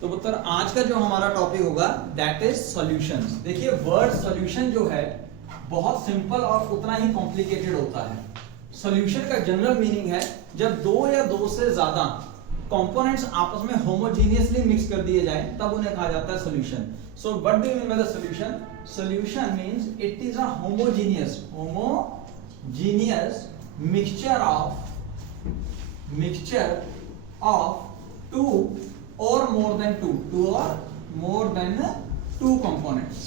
तो पुत्र आज का जो हमारा टॉपिक होगा दैट इज सॉल्यूशंस। देखिए वर्ड सॉल्यूशन जो है बहुत सिंपल और उतना ही कॉम्प्लिकेटेड होता है। सॉल्यूशन का जनरल मीनिंग है जब दो या दो से ज्यादा कंपोनेंट्स आपस में होमोजीनियसली मिक्स कर दिए जाएं तब उन्हें कहा जाता है solution. So what do you mean by the solution? Solution means it is a homogeneous mixture of two or more than two components.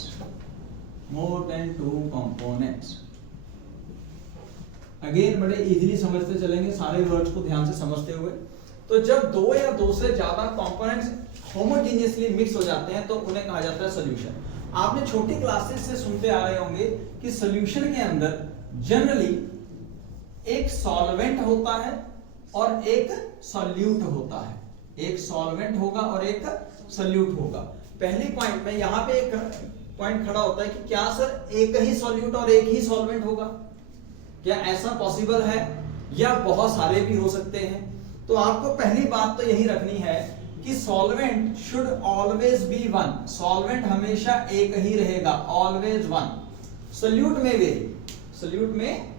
Again बड़े इजीली समझते चलेंगे सारे वर्ड्स को ध्यान से समझते हुए। तो जब दो या दो से ज्यादा कंपोनेंट्स होमोजीनियसली मिक्स हो जाते हैं तो उन्हें कहा जाता है सॉल्यूशन। आपने छोटी क्लासेस से सुनते आ रहे होंगे कि सॉल्यूशन के अंदर जनरली एक सॉल्वेंट होता है और एक सॉल्यूट होता है। एक सॉल्वेंट होगा और एक सॉल्यूट होगा। पहली पॉइंट में यहां पे एक पॉइंट खड़ा होता है कि क्या सर एक ही सॉल्यूट और एक ही सॉल्वेंट होगा? क्या ऐसा पॉसिबल है या बहुत सारे भी हो सकते हैं? तो आपको पहली बात तो यही रखनी है कि solvent should always be one. Solvent हमेशा एक ही रहेगा, ऑलवेज वन। सॉल्यूट में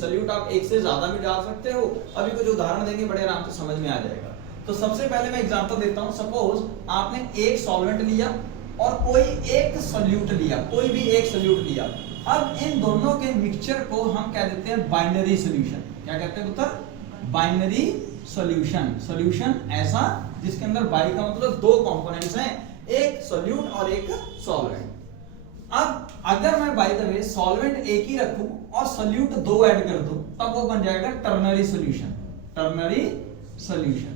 सॉल्यूट आप एक से ज्यादा भी डाल सकते हो। अभी कुछ उदाहरण देंगे, बड़े आराम से समझ में आ जाएगा। तो सबसे पहले मैं एग्जांपल देता हूं। सपोज आपने एक सॉल्वेंट लिया और कोई एक सॉल्यूट लिया, कोई भी एक सॉल्यूट लिया। अब इन दोनों के मिक्सचर को हम कह देते हैं बाइनरी सॉल्यूशन। क्या कहते हैं पुत्र? Binary solution. सॉल्यूशन ऐसा जिसके अंदर बाई का मतलब दो कंपोनेंट्स हैं, एक सॉल्यूट और एक सॉल्वेंट। अब अगर मैं बाय द वे सॉल्वेंट एक ही रखूं और सॉल्यूट दो ऐड कर दूं तब वो बन जाएगा ternary solution. Ternary solution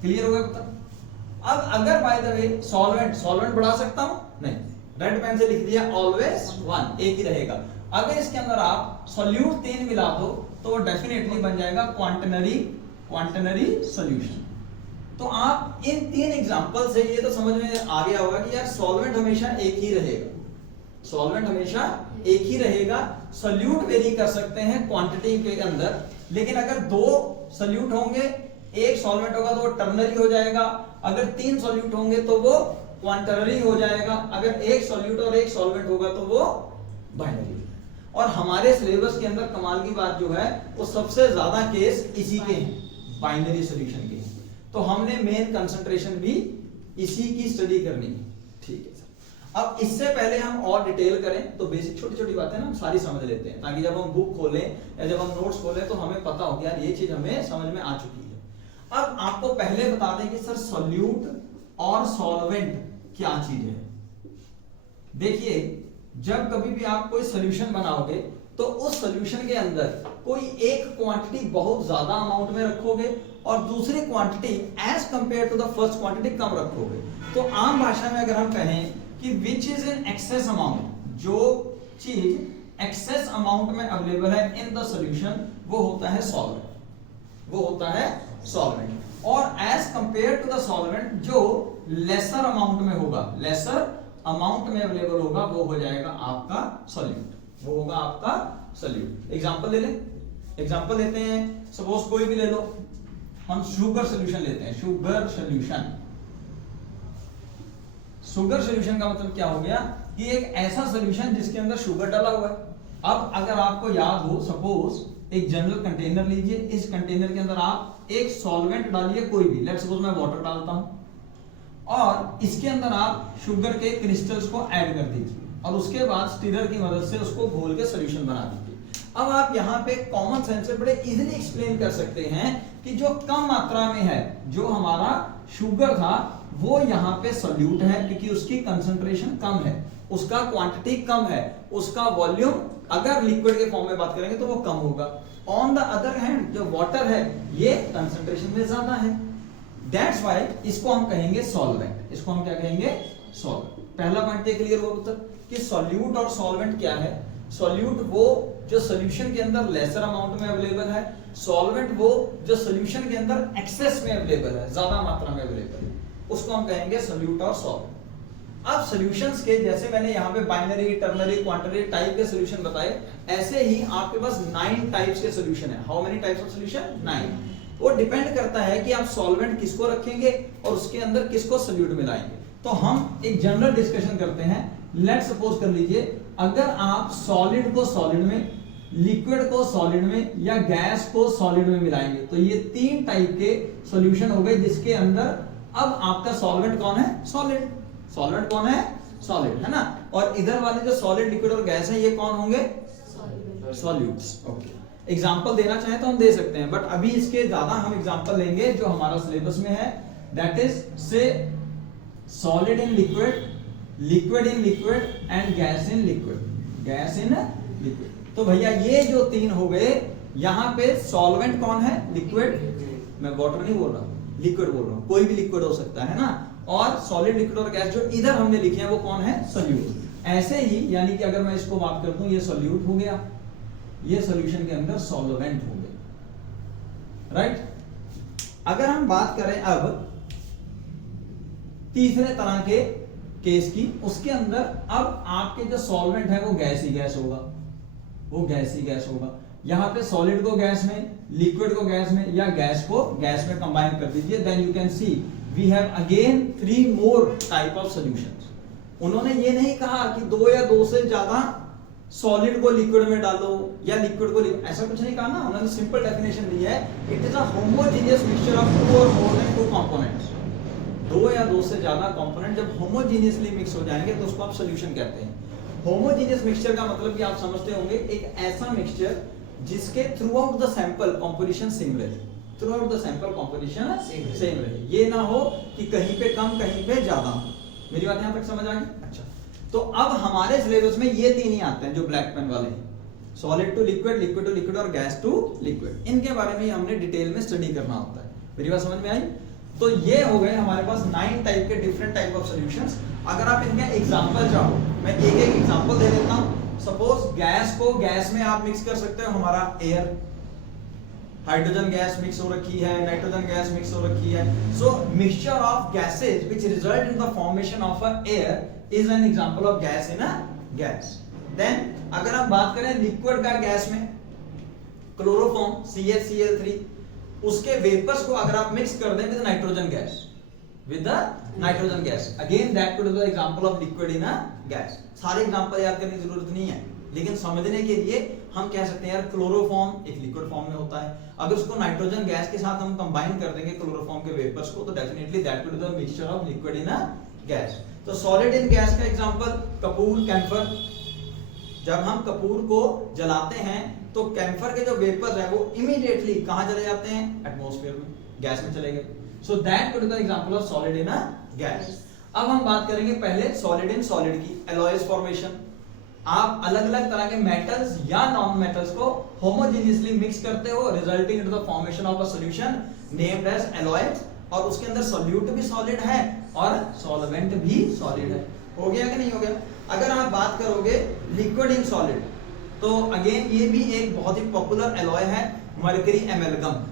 clear हो गया पुत्र? अब अगर बाय द वे सॉल्वेंट बढ़ा सकता हूं? नहीं, रेड पेन से लिख दिया ऑलवेज वन, एक ही रहेगा। अगर इसके अंदर आप सॉल्यूट 3 मिला दो तो वो डेफिनेटली बन जाएगा क्वांटनरी सॉल्यूशन। तो आप इन 3 एग्जांपल से ये तो समझ में आ गया होगा कि यार सॉल्वेंट हमेशा एक ही रहेगा। सॉल्यूट वेरी कर सकते हैं क्वांटिटी के अंदर, लेकिन अगर दो सॉल्यूट होंगे, एक सॉल्वेंट होगा तो वो टर्नरी हो जाएगा। अगर 3 सॉल्यूट होंगे तो वो क्वांटनरी हो जाएगा। अगर एक सॉल्यूट और एक सॉल्वेंट होगा तो वो बाइनरी। और हमारे सिलेबस के अंदर कमाल की बात जो है वो सबसे ज्यादा केस इसी के हैं, बाइनरी सॉल्यूशन के। तो हमने मेन कंसंट्रेशन भी इसी की स्टडी करनी है। ठीक है सर। अब इससे पहले हम और डिटेल करें तो बेसिक छोटी छोटी बातें ना हम सारी समझ लेते हैं, ताकि जब हम बुक खोलें या जब हम नोट्स खोलें तो हमें पता हो कि यार ये चीज हमें समझ में आ चुकी है। अब आपको पहले बता दें कि सर सॉल्यूट और सॉल्वेंट क्या चीज है। देखिए जब कभी भी आप कोई सॉल्यूशन बनाओगे तो उस सॉल्यूशन के अंदर कोई एक क्वांटिटी बहुत ज्यादा अमाउंट में रखोगे और दूसरी quantity as compare to the first quantity कम रखोगे। तो आम भाषा में अगर हम कहें कि which is in excess amount, जो चीज एक्सेस अमाउंट में अवेलेबल है इन द सॉल्यूशन वो होता है सॉल्वेंट। और as compare to the solvent जो लेसर अमाउंट में होगा, लेसर अमाउंट में अवेलेबल होगा, वो हो जाएगा आपका सॉल्यूट। एग्जांपल ले लें। एग्जांपल लेते हैं, सपोज कोई भी ले लो, हम शुगर सॉल्यूशन लेते हैं। शुगर सॉल्यूशन का मतलब क्या हो गया कि एक ऐसा सॉल्यूशन जिसके अंदर शुगर डाला हुआ है। अब अगर आपको याद हो, सपोज एक जनरल कंटेनर लीजिए, इस कंटेनर के अंदर आप एक सॉल्वेंट डालिए कोई भी, लेट्स सपोज मैं वाटर डालता हूं, और इसके अंदर आप शुगर के क्रिस्टल्स को ऐड कर दीजिए और उसके बाद स्टीरर की मदद से उसको घोल के सॉल्यूशन बना दीजिए। अब आप यहाँ पे कॉमन सेंस से बड़े इजीली एक्सप्लेन कर सकते हैं कि जो कम मात्रा में है, जो हमारा शुगर था वो यहाँ पे सॉल्यूट है क्योंकि उसकी कंसंट्रेशन कम है, उसका क्वांटिटी कम है, उसका वॉल्यूम अगर लिक्विड के फॉर्म में बात करेंगे तो वो कम होगा। ऑन द अदर हैंड जो वाटर है ये कंसंट्रेशन में ज्यादा है। दैट्स व्हाई इसको हम कहेंगे सॉल्वेंट। इसको हम क्या कहेंगे? सॉल्वेंट। पहला पॉइंट क्लियर हुआ पुत्र कि सॉल्यूट और सॉल्वेंट क्या है। सॉल्यूट वो जो सॉल्यूशन के अंदर लेसर अमाउंट में अवेलेबल है, सॉल्वेंट वो जो सॉल्यूशन के अंदर एक्सेस में अवेलेबल है, ज्यादा मात्रा में अवेलेबल है, उसको हम कहेंगे सॉल्यूट और सॉल्वेंट। अब सॉल्यूशंस के जैसे मैंने यहाँ पे बाइनरी, टर्नरी, क्वांटनरी टाइप के सॉल्यूशन बताए, ऐसे ही आपके पास 9 टाइप्स के सॉल्यूशन है। How many types of solution? 9। वो डिपेंड करता है कि आप सॉल्वेंट किसको रखेंगे और उसके अंदर किसको सोल्यूट मिलाएंगे। तो हम एक जनरल डिस्कशन करते हैं। लेट सपोज कर लीजिए, अगर आप सॉलिड को सॉलिड में, लिक्विड को सॉलिड में या गैस को सॉलिड में मिलाएंगे, तो ये 3 टाइप के सॉल्यूशन हो गए जिसके अंदर अब आपका सॉल्वेंट कौन है? सॉलिड। सॉल्वेंट कौन है? सॉलिड, है ना। और इधर वाले जो सॉलिड, लिक्विड और गैस है, ये कौन होंगे? सॉल्यूट्स। ओके, एग्जांपल देना चाहे तो हम दे सकते हैं, बट अभी इसके ज्यादा हम एग्जांपल लेंगे जो हमारा सिलेबस में है, दैट इज से solid in liquid, liquid in liquid and gas in liquid, gas in liquid. तो भैया ये जो 3 हो गए, यहाँ पे सॉल्वेंट कौन है? लिक्विड, मैं वाटर नहीं बोल रहा, लिक्विड बोल रहा हूं, कोई भी लिक्विड हो सकता है ना। और सॉलिड, लिक्विड और गैस जो इधर हमने लिखे हैं वो कौन है? सोल्यूट। ऐसे ही यानी कि अगर मैं इसको बात कर दूं, ये सोल्यूट हो गया, ये सॉल्यूशन के अंदर सॉल्वेंट हो गया, राइट। अगर हम बात करें अब तीसरे तरह के केस की, उसके अंदर अब आपके जो सॉल्वेंट है वो गैस ही गैस होगा, वो गैस ही गैस होगा। यहां पे सॉलिड को गैस में, लिक्विड को गैस में या गैस को गैस में कंबाइन कर दीजिए, then you can see we have again 3 more type of solutions. उन्होंने ये नहीं कहा कि 2 या 2 से ज्यादा सॉलिड को लिक्विड में डालो या लिक्विड को ऐसा कुछ नहीं कहा ना। उन्होंने सिंपल डेफिनेशन दी है, it is a homogeneous mixture of 2 और मोर देन 2 कंपोनेंट्स। 2 या 2 से ज्यादा कंपोनेंट जब होमोजेनियसली मिक्स हो जाएंगे तो उसको आप सॉल्यूशन कहते हैं। होमोजेनियस मिक्सचर का मतलब कि आप समझते होंगे एक ऐसा मिक्सचर जिसके throughout the sample composition same रहे, throughout the sample composition same रहे। ये ना हो कि कहीं पे कम कहीं पे ज्यादा हो। मेरी बात यहां तक समझ आ गई? अच्छा, तो अब हमारे सिलेबस में ये 3 ही आते हैं जो ब्लैक पेन वाले हैं, solid to liquid, liquid to liquid और गैस टू लिक्विड। इनके बारे में हमने डिटेल में स्टडी करना होता है। मेरी बात समझ में आई? तो ये हो गए हमारे पास 9 टाइप के डिफरेंट टाइप ऑफ सॉल्यूशंस। अगर आप इनका एग्जांपल चाहो, मैं एक एक एग्जांपल दे देता हूं। सपोज गैस को गैस में आप मिक्स कर सकते हो, हमारा एयर, हाइड्रोजन गैस मिक्स हो रखी है, नाइट्रोजन गैस मिक्स हो रखी है। So mixture of gases which result in the formation of a air is an example of gas in a gas. Then अगर हम बात करें लिक्विड का गैस में, क्लोरोफॉर्म CH_Cl3, उसके वेपर्स को अगर आप मिक्स कर दें with nitrogen gas, with the nitrogen gas, again that could be the example of liquid in a gas। सारे एग्जांपल याद करने की जरूरत नहीं है, लेकिन समझने के लिए हम कह सकते हैं यार क्लोरोफॉर्म एक लिक्विड फॉर्म में होता है, अगर उसको नाइट्रोजन गैस के साथ हम कंबाइन कर देंगे क्लोरोफॉर्म के वेपर्स को, तो definitely that could be the mixture of liquid in a gas. तो सॉलिड इन गैस का एग्जांपल कपूर, कैम्फर। जब हम कपूर को जलाते हैं तो कैम्फर के जो वेपर्स है वो इमीडिएटली कहां चले जाते हैं? एटमॉस्फेयर में, गैस में चले गए। So that could be the example of solid in a gas। अब हम बात करेंगे पहले solid in solid की, alloys formation। आप अलग-अलग तरह के metals या non metals को homogeneously mix करते हो, resulting into the formation of a solution named as alloys, और उसके अंदर solute भी solid है और solvent भी solid है। हो गया कि नहीं हो गया? अगर आप बात करोगे liquid in solid, तो again ये भी एक बहुत ही popular alloy है, mercury amalgam।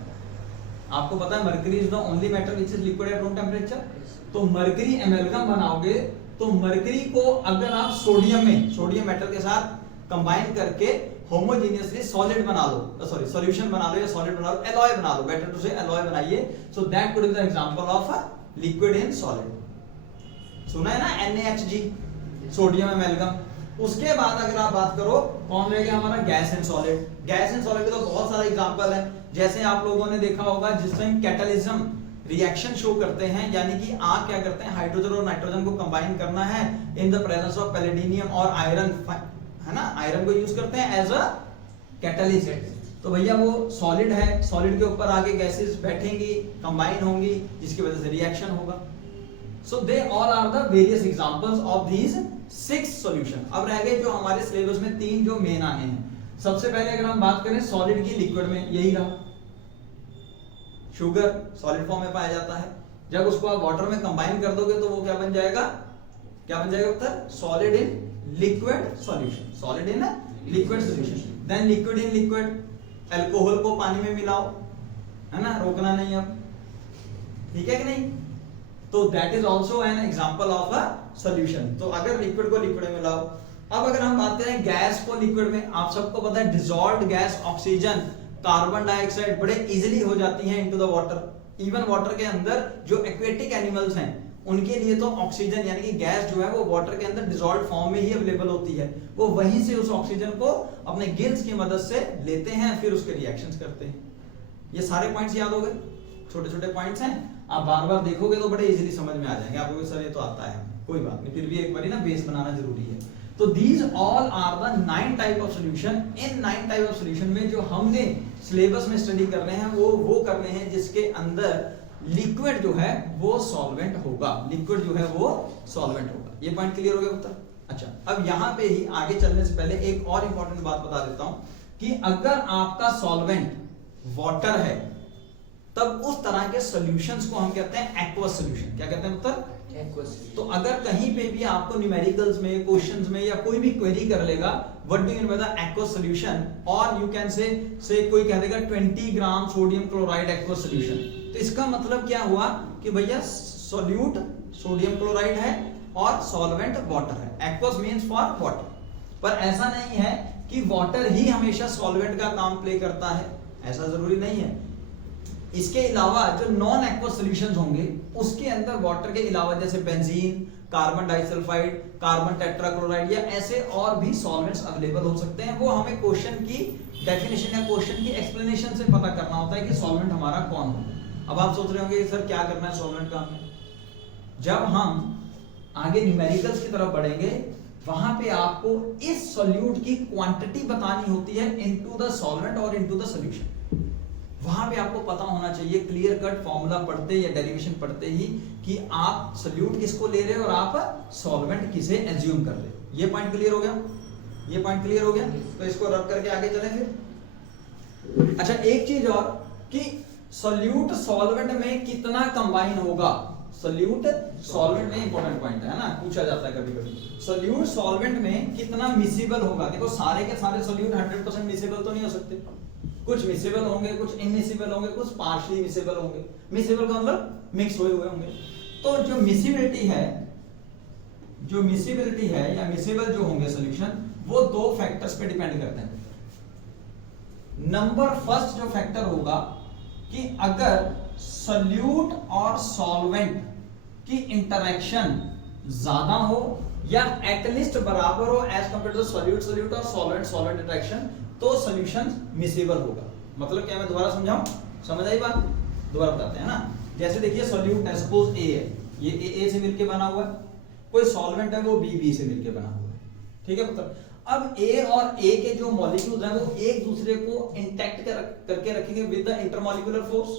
आपको पता है mercury is the only metal which is liquid at room temperature. तो मरकरी एमाल्गम बनाओगे तो मरकरी को अगर आप सोडियम में, सोडियम मेटल के साथ कंबाइन करके होमोजेनियसली सॉलिड बना लो, सॉरी सॉल्यूशन बना लो या सॉलिड बना लो, एलॉय बना लो, बेटर टू से एलॉय बनाइए। So that could be the example of a liquid in solid. सुना है ना NaHG, सोडियम एमाल्गम। उसके बाद अगर आप बात करो कौन रह गया हमारा? Gas and solid. Gas and solid के तो बहुत सारे एग्जांपल है, जैसे आप लोगों ने देखा होगा जिस टाइम कैटलिज्म रिएक्शन शो करते हैं, यानी कि आप क्या करते हैं, हाइड्रोजन और नाइट्रोजन को कंबाइन करना है in the presence of palladium और आयरन, है ना, आयरन को यूज करते हैं एज अ कैटलिस्ट। तो भैया वो सॉलिड है, सॉलिड के ऊपर आगे गैसेस बैठेंगी, कंबाइन होंगी, जिसकी वजह से रिएक्शन होगा। So they all are the various examples of these 6 solution. अब रह गए जो हमारे सिलेबस में 3 जो मेन आने हैं। सबसे पहले अगर हम बात करें सॉलिड की, लिक्विड में यही रहा, शुगर सॉलिड फॉर्म में पाया जाता है। जब उसको आप वाटर में कंबाइन कर दोगे तो वो क्या बन जाएगा? क्या बन जाएगा उत्तर? Solid in liquid solution, solid in liquid solution. Then liquid in liquid, alcohol को पानी में मिलाओ, है ना, रोकना नहीं अब, ठीक है कि नहीं? तो that is also an example of a solution. तो अगर लिक्विड को लिक्विड में मिलाओ। अब अगर हम बात करें गैस को लिक्विड में, आप सबको पता है dissolved gas oxygen carbon dioxide बड़े इजीली हो जाती हैं into the water. Even water के अंदर जो एक्वेटिक एनिमल्स हैं उनके लिए तो ऑक्सीजन यानी कि गैस जो है वो वाटर के अंदर डिसॉल्व फॉर्म में ही अवेलेबल होती है, वो वहीं से उस ऑक्सीजन को अपने गिल्स की मदद से लेते हैं, फिर उसके रिएक्शंस करते हैं। ये सारे पॉइंट्स याद हो गए, छोटे छोटे पॉइंट्स हैं, आप बार बार देखोगे तो बड़े इजीली समझ में आ जाएंगे आपको। सर ये तो आता है, कोई बात नहीं, फिर भी एक बार ना बेस बनाना जरूरी है। तो these all are the 9 type of solution. इन 9 टाइप ऑफ सॉल्यूशन में जो हमने सिलेबस में स्टडी कर रहे हैं वो कर रहे हैं जिसके अंदर लिक्विड जो है वो सॉल्वेंट होगा, लिक्विड जो है वो सॉल्वेंट होगा। ये पॉइंट क्लियर हो गया पुत्र? अच्छा, अब यहां पे ही आगे चलने से पहले एक और इंपॉर्टेंट बात बता देता हूं कि अगर आपका सॉल्वेंट वाटर है तब उस तरह के सॉल्यूशंस को हम कहते हैं एक्वस सॉल्यूशन। क्या कहते हैं पुत्र? तो अगर कहीं पे भी आपको न्यूमेरिकल्स में, क्वेश्चंस में या कोई भी क्वेरी कर लेगा what do you mean by the aqueous solution, और यू कैन से कोई कह देगा 20 gram sodium chloride aqueous solution, तो इसका मतलब क्या हुआ कि भैया सॉल्यूट सोडियम क्लोराइड है और सॉल्वेंट वाटर है। Aqueous means for water. पर ऐसा नहीं है कि वाटर ही हमेशा सॉल्वेंट का काम प्ले करता है, ऐसा जरूरी नहीं है। इसके अलावा जो नॉन एक्वस सॉल्यूशंस होंगे उसके अंदर वाटर के अलावा जैसे benzene, carbon disulphide, carbon tetrachloride या ऐसे और भी सॉल्वेंट्स अवेलेबल हो सकते हैं। वो हमें क्वेश्चन की डेफिनेशन या क्वेश्चन की एक्सप्लेनेशन से पता करना होता है कि सॉल्वेंट हमारा कौन होगा। अब आप सोच रहे होंगे सर क्या करना है सॉल्वेंट का हमें? जब हम आगे न्यूमेरिकल्स की तरफ बढ़ेंगे वहां पे आपको इस सॉल्यूट की क्वांटिटी बतानी होती है इनटू द सॉल्वेंट और इनटू द सॉल्यूशन। वहां पे आपको पता होना चाहिए क्लियर कट फॉर्मूला पढ़ते या डेरिवेशन पढ़ते ही कि आप सॉल्यूट किसको ले रहे हो और आप सॉल्वेंट किसे एज्यूम कर रहे हो। ये पॉइंट क्लियर हो गया? ये पॉइंट क्लियर हो गया? तो इसको रब करके आगे चलें फिर। अच्छा, एक चीज और कि सॉल्यूट सॉल्वेंट में कितना कंबाइन होगा। सॉल्यूट सॉल्वेंट में इंपॉर्टेंट पॉइंट है ना, पूछा जाता है कभी कभी। सॉल्यूट सॉल्वेंट में कितना मिसिबल होगा। देखो सारे के सारे सॉल्यूट 100% मिसिबल तो नहीं हो सकते, कुछ मिसिबल होंगे, कुछ इनमिसिबल होंगे, कुछ पार्शियली मिसिबल होंगे। मिसिबल का मतलब मिक्स हुए होंगे। तो जो मिसिबिलिटी है या मिसिबल जो होंगे सॉल्यूशन, वो 2 फैक्टर्स पे डिपेंड करते हैं। नंबर फर्स्ट जो फैक्टर होगा कि अगर सॉल्यूट और सॉल्वेंट की इंटरेक्शन ज्यादा हो या एटलीस्ट बराबर हो एज कंपेयर टू सॉल्यूट और सॉल्वेंट इंटरेक्शन, तो सॉल्यूशन मिसिबल होगा। मतलब क्या, मैं दोबारा समझाऊं? समझ आई बात? दोबारा बताते हैं ना। जैसे देखिए सॉल्यूट है, सपोज ए है, ये ए से मिलके बना हुआ है, कोई सॉल्वेंट है वो बी से मिलके बना हुआ है, ठीक है पुत्र। अब ए और ए के जो मॉलिक्यूल्स हैं वो एक दूसरे को इंटैक्ट करके रखेंगे with the intermolecular force.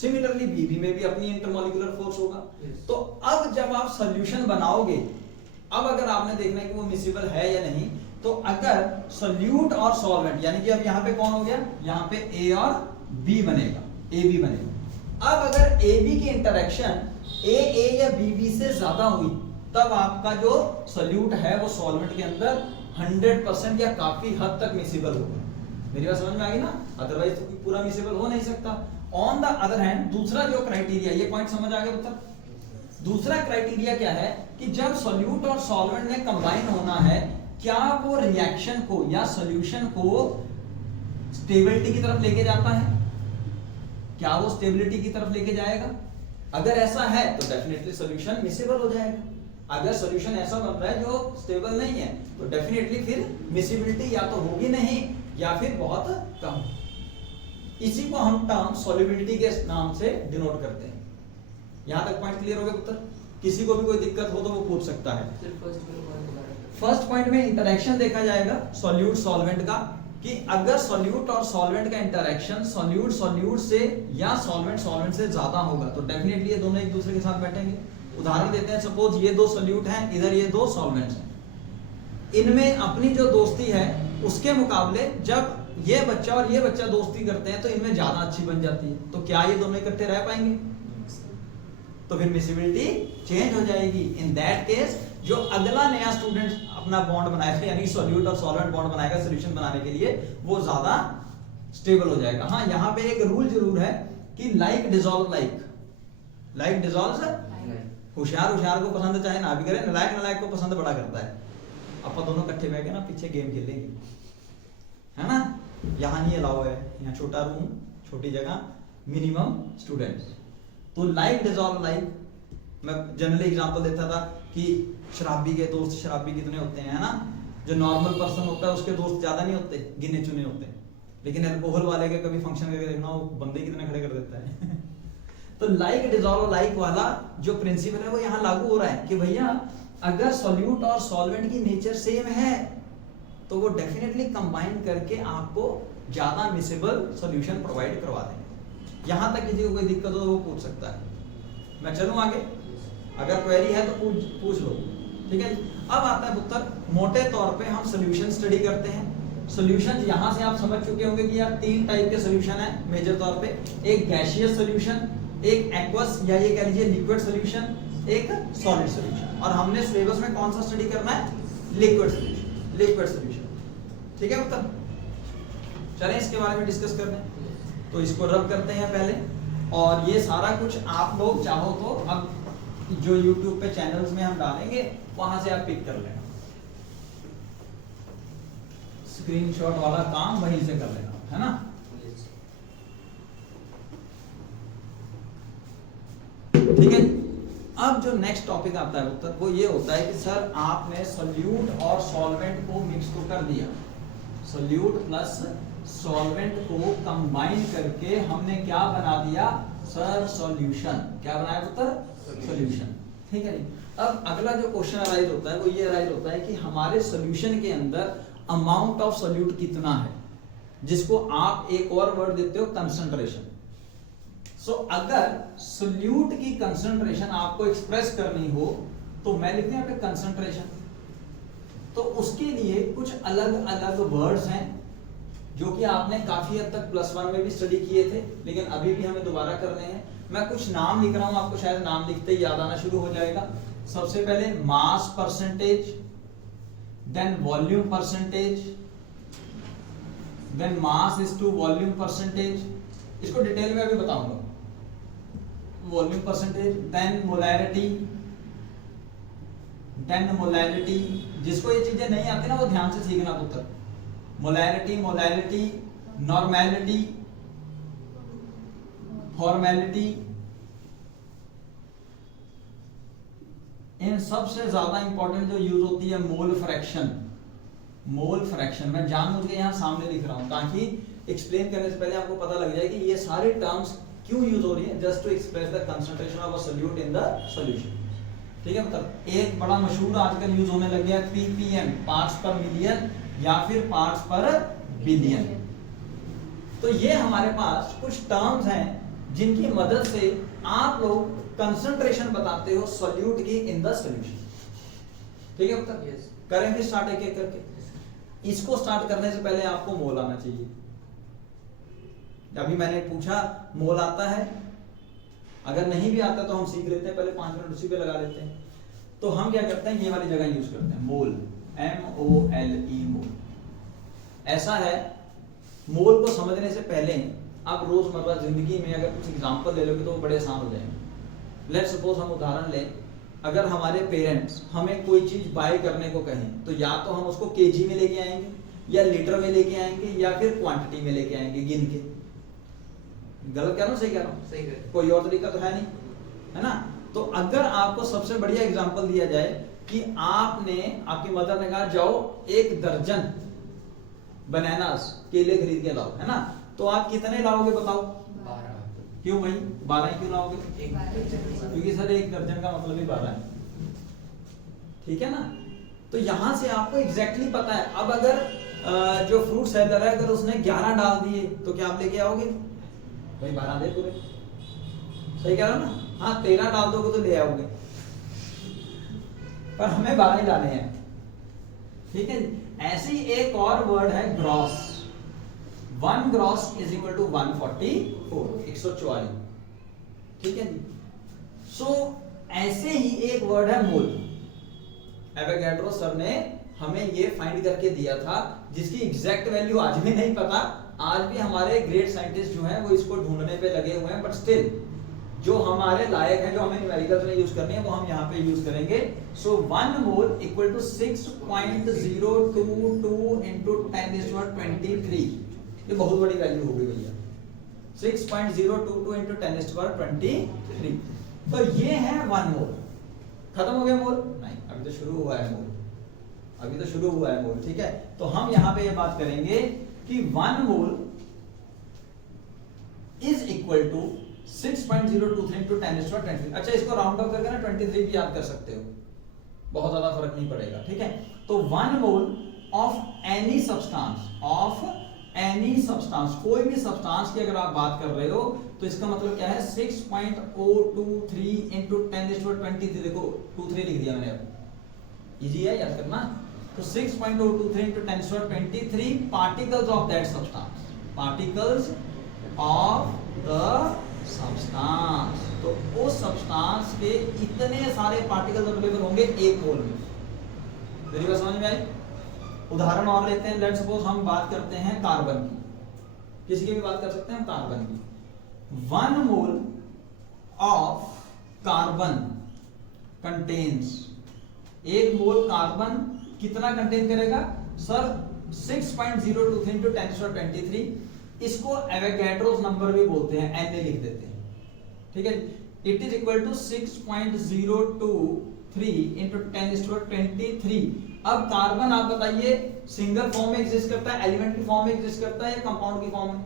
Similarly B में भी अपनी इंटरमॉलिक्यूलर फोर्स होगा। तो अब जब आप सॉल्यूशन बनाओगे, अब अगर आपने देखना है कि वो मिसिबल है या नहीं, तो अगर सॉल्यूट और सॉल्वेंट यानी कि अब यहां पे कौन हो गया, यहां पे ए और बी बनेगा, ए बी बनेगा। अब अगर ए बी की इंटरेक्शन ए या बी से ज्यादा हुई, तब आपका जो सॉल्यूट है वो सॉल्वेंट के अंदर 100% या काफी हद तक मिसिबल होगा। मेरी बात समझ में आ गई ना? अदरवाइज तो पूरा मिसिबल हो नहीं सकता। ऑन द अदर हैंड दूसरा जो क्राइटेरिया, ये पॉइंट समझ आ गया पुत्र? दूसरा क्राइटेरिया क्या है कि जब सॉल्यूट और सॉल्वेंट में कंबाइन होना है, क्या वो रिएक्शन को या सॉल्यूशन को स्टेबिलिटी की तरफ लेके जाता है? क्या वो स्टेबिलिटी की तरफ लेके जाएगा? अगर ऐसा है तो डेफिनेटली सॉल्यूशन मिसिबल हो जाएगा। अगर सॉल्यूशन ऐसा बन रहा है जो स्टेबल नहीं है, तो डेफिनेटली फिर मिसिबिलिटी या तो होगी नहीं या फिर बहुत कम। इसी को हम टर्म सॉल्युबिलिटी के नाम से डिनोट करते हैं। यहां तक पॉइंट क्लियर हो गया पुत्र? किसी को भी कोई दिक्कत हो तो वो पूछ सकता है। फर्स्ट पॉइंट में इंटरेक्शन देखा जाएगा सॉल्यूट सॉल्वेंट का, कि अगर सॉल्यूट और सॉल्वेंट का इंटरेक्शन सॉल्यूट से या सॉल्वेंट से ज्यादा होगा, तो डेफिनेटली ये दोनों एक दूसरे के साथ बैठेंगे। उदाहरण देते हैं, सपोज ये 2 सॉल्यूट हैं, इधर ये 2 सॉल्वेंट्स हैं। इनमें अपनी जो दोस्ती है उसके मुकाबले जब ये बच्चा और ये बच्चा दोस्ती करते हैं तो इनमें ज्यादा अच्छी बन जाती है। तो क्या ये दोनों इकट्ठे रह पाएंगे? तो फिर मिसिबिलिटी चेंज हो जाएगी। इन दैट केस जो अगला नया स्टूडेंट अपना बॉन्ड बनाएगा, यानी सॉल्यूट और सॉल्वेंट बॉन्ड बनाएगा सॉल्यूशन बनाने के लिए, वो ज्यादा स्टेबल हो जाएगा। हाँ, यहाँ पे एक रूल जरूर है कि लाइक डिसॉल्व लाइक डिसॉल्व। होशियार को पसंद चाहे ना भी करे, नलायक को पसंद बड़ा करता है। अपन दोनों इकट्ठे बैठ के ना पीछे गेम खेलेंगे, है ना? यहाँ नहीं अलाउ है, यहाँ छोटा रूम, छोटी जगह, मिनिमम स्टूडेंट्स। तो लाइक डिजॉल्व लाइक, मैं जनरली एग्जांपल देता था कि शराबी के दोस्त शराबी कितने होते हैं, है ना। जो नॉर्मल पर्सन होता है उसके दोस्त ज्यादा नहीं होते, गिने चुने होते हैं। लेकिन अल्कोहल वाले के कभी फंक्शन करके देखना, वो बंदे कितने खड़े कर देता है। तो लाइक डिजॉल्व लाइक वाला जो प्रिंसिपल है वो यहाँ लागू हो रहा है कि भैया अगर सॉल्यूट और सॉल्वेंट की नेचर सेम है तो वो डेफिनेटली कंबाइन करके आपको ज्यादा मिसेबल सॉल्यूशन प्रोवाइड करवा देंगे। यहां तक किसी को कोई दिक्कत हो तो वो पूछ सकता है। मैं चलूं आगे, अगर क्वेरी है तो पूछ लो, ठीक है। अब आता है पुत्र, मोटे तौर पे हम सॉल्यूशन स्टडी करते हैं। सॉल्यूशन यहां से आप समझ चुके होंगे कि यार 3 टाइप के सॉल्यूशन है मेजर तौर पे, एक गैसियस सॉल्यूशन, एक एक्वस या ये कह लीजिए लिक्विड सॉल्यूशन, एक सॉलिड सॉल्यूशन। और हमने सिलेबस में कौन सा स्टडी करना है? लिक्विड सॉल्यूशन, लिक्विड सॉल्यूशन, ठीक है पुत्र। चलें इसके बारे में डिस्कस करने, तो इसको रब करते हैं पहले। और ये सारा कुछ आप लोग चाहो तो अब जो YouTube पे चैनल्स में हम डालेंगे वहां से आप पिक कर लेना, स्क्रीनशॉट वाला काम वहीं से कर लेना, है ना। ठीक है। अब जो नेक्स्ट टॉपिक आता है उत्तर, वो ये होता है कि सर आपने सोल्यूट और सॉल्वेंट को मिक्स तो कर दिया, सोल्यूट प्लस सॉल्वेंट को कंबाइन करके हमने क्या बना दिया सर? सॉल्यूशन। क्या बनाया पुत्र? सॉल्यूशन, ठीक है। अब अगला जो क्वेश्चन अराइज होता है वो ये अराइज होता है कि हमारे सॉल्यूशन के अंदर अमाउंट ऑफ सोल्यूट कितना है, जिसको आप एक और वर्ड देते हो कंसंट्रेशन। सो अगर सोल्यूट की कंसंट्रेशन आपको एक्सप्रेस करनी हो तो मैं लिखते हैं कंसंट्रेशन। तो उसके लिए कुछ अलग अलग वर्ड्स हैं जो कि आपने काफी हद तक +1 में भी स्टडी किए थे, लेकिन अभी भी हमें दोबारा करने हैं। मैं कुछ नाम लिख रहा हूं, आपको शायद नाम लिखते ही याद आना शुरू हो जाएगा। सबसे पहले mass percentage, then volume percentage, then mass is to volume percentage, इसको डिटेल में अभी बताऊंगा। Volume percentage, then molarity, then molarity. जिसको ये चीजें नहीं आती ना वो ध्यान से सीखना पुत्र। मोलैरिटी, मोलैरिटी, नॉर्मैलिटी, फॉर्मेलिटी, इन सबसे ज्यादा इंपॉर्टेंट जो यूज होती है मोल फ्रैक्शन। मोल फ्रैक्शन मैं जानबूझ के यहां सामने लिख रहा हूं ताकि एक्सप्लेन करने से पहले आपको पता लग जाए कि ये सारे टर्म्स क्यों यूज हो रही है, just to express the concentration of a solute in the solution, ठीक है। मतलब एक बड़ा मशहूर आजकल यूज होने लग गया ppm, पार्ट्स पर मिलियन या फिर पार्ट्स पर बिलियन। तो ये हमारे पास कुछ टर्म्स हैं जिनकी मदद से आप लोग कंसंट्रेशन बताते हो सोल्यूट की इन द सॉल्यूशन, ठीक है उत्तर। yes. करेंगे स्टार्ट एक एक करके। इसको स्टार्ट करने से पहले आपको मोल आना चाहिए। अभी मैंने पूछा मोल आता है, अगर नहीं भी आता तो हम सीख लेते हैं, पहले 5 मिनट उसी पे लगा लेते हैं। तो हम क्या करते हैं, ये वाली जगह यूज करते हैं मोल, MOLE मोल। ऐसा है, मोल को समझने से पहले आप रोजमर्रा जिंदगी में अगर कुछ एग्जांपल ले लोगे तो वो बड़े आसान हो जाएंगे। लेट्स सपोज हम उदाहरण लें, अगर हमारे पेरेंट्स हमें कोई चीज बाय करने को कहें तो या तो हम उसको केजी में लेके आएंगे या लीटर में लेके आएंगे या फिर क्वांटिटी में लेके आएंगे गिन के। गलत कह रहा हूं सही कह रहा हूं? सही कह रहे हो। कोई और तरीका तो है नहीं, है ना। तो अगर आपको सबसे बढ़िया एग्जांपल दिया जाए कि आपकी मदर ने कहा जाओ 1 दर्जन बनानास केले खरीद के लाओ, है ना, तो आप कितने लाओगे बताओ? 12। क्यों भाई 12 क्यों लाओगे? क्योंकि सर 1 दर्जन का मतलब ही 12 है, ठीक है ना। तो यहां से आपको एग्जैक्टली पता है। अब अगर जो फ्रूट सेलर है अगर उसने 11 डाल दिए तो क्या आप लेके आओगे? भाई 12 दे पूरे, सही कह रहा हूं ना। हाँ 13 डाल दोगे तो ले आओगे, पर हमें 12 ही डाले हैं, ठीक है। ऐसी एक और वर्ड है gross. 1 gross is equal to 144, 144, ठीक है जी। सो ऐसे ही एक वर्ड है मोल। एवोगैड्रो सर ने हमें ये फाइंड करके दिया था, जिसकी एग्जैक्ट वैल्यू आज भी नहीं पता। आज भी हमारे ग्रेट साइंटिस्ट जो हैं वो इसको ढूंढने पे लगे हुए हैं, बट स्टिल जो हमारे लायक है, जो हमें न्यूमेरिकल्स में यूज करनी है, वो हम यहाँ पे यूज करेंगे। सो 1 मोल इक्वल टू 6.022 into 10⁻23, ये बहुत बड़ी वैल्यू हो गई भैया, 6.022 into 10⁻23। तो ये है 1 मोल। खत्म हो गया मोल? नहीं, अभी तो शुरू हुआ है मोल, अभी तो शुरू हुआ है मोल। ठीक है, तो हम यहां पे ये बात करेंगे कि 1 mole is equal to 6.023 into 10⁻23। अच्छा, इसको राउंड ऑफ करके ना 23 भी याद कर सकते हो, बहुत ज्यादा फर्क नहीं पड़ेगा। ठीक है, तो 1 मोल ऑफ एनी सब्सटेंस, कोई भी सब्सटेंस की अगर आप बात कर रहे हो तो इसका मतलब क्या है, 6.023 into 10⁻23। देखो 23 लिख दिया मैंने, अब इजी है याद करना। तो 6.023 into 10⁻23 particles of that substance, particles of the substance. तो उस सब्सटेंस के इतने सारे पार्टिकल्स अवेलेबल होंगे 1 मोल में। मेरी बात समझ में आई? उदाहरण और लेते हैं, लेट्स सपोज हम बात करते हैं कार्बन की, किसी की भी बात कर सकते हैं कार्बन की। 1 mole of carbon contains, 1 mole carbon कितना कंटेन करेगा सर, 6.023 into 10⁻23। इसको एवोगैड्रोस नंबर भी बोलते हैं, Na लिख देते हैं। ठीक है, it is equal to 6.023 into 10⁻23। अब कार्बन आप बताइए सिंगल फॉर्म में एग्जिस्ट करता है, एलिमेंट की फॉर्म में एग्जिस्ट करता है या कंपाउंड की फॉर्म में?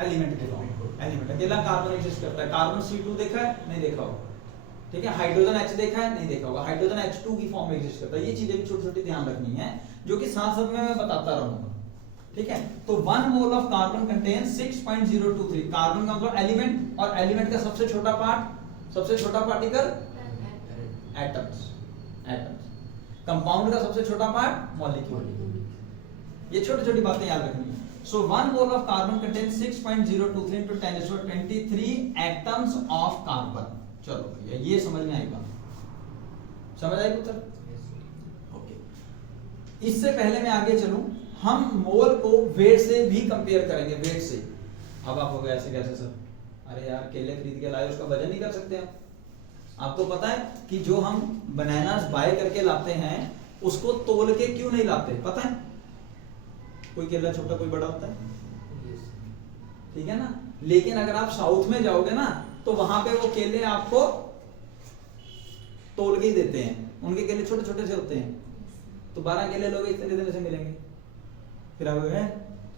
एलिमेंट की फॉर्म में, एलिमेंट अकेला कार्बन एग्जिस्ट करता है। कार्बन C2 देखा है? नहीं देखा होगा। ठीक है, हाइड्रोजन H देखा है? नहीं देखा होगा। हाइड्रोजन H2 की फॉर्म में एग्जिस्ट करता है। ये चीजें भी छोटी छोटी ध्यान रखनी है, जो कि साथ साथ में मैं बताता रहूंगा। ठीक है, तो 1 mole of carbon contain 6.023। Carbon का मतलब एलिमेंट, और एलिमेंट का सबसे छोटा पार्ट, सबसे छोटा पार्टिकल एटम्स, एटम्स। कंपाउंड का सबसे छोटा पार्ट मॉलिक्यूल। ये छोटी छोटी बातें याद रखनी है। सो 1 mole of carbon contain 6.023 into 10⁻23 atoms of carbon. चलो भैया, ये समझ में आई बात? समझ आई पुत्र? ओके, इससे पहले मैं आगे चलूं, हम मोल को वेट से भी कंपेयर करेंगे, वेट से। अब आप हो गए ऐसे कैसे सर? अरे यार, केले खरीद के लाए, उसका वजन नहीं कर सकते आप? आपको पता है कि जो हम बनानास बाय करके लाते हैं उसको तोल के क्यों नहीं लाते, पता है? कोई केला छोटा कोई बड़ा होता है, ठीक है ना? लेकिन अगर आप साउथ में जाओगे ना तो वहां पे वो केले आपको तोल के ही देते हैं। उनके केले छोटे छोटे से होते हैं। तो 12 केले लोगे इतने से मिलेंगे, फिर आप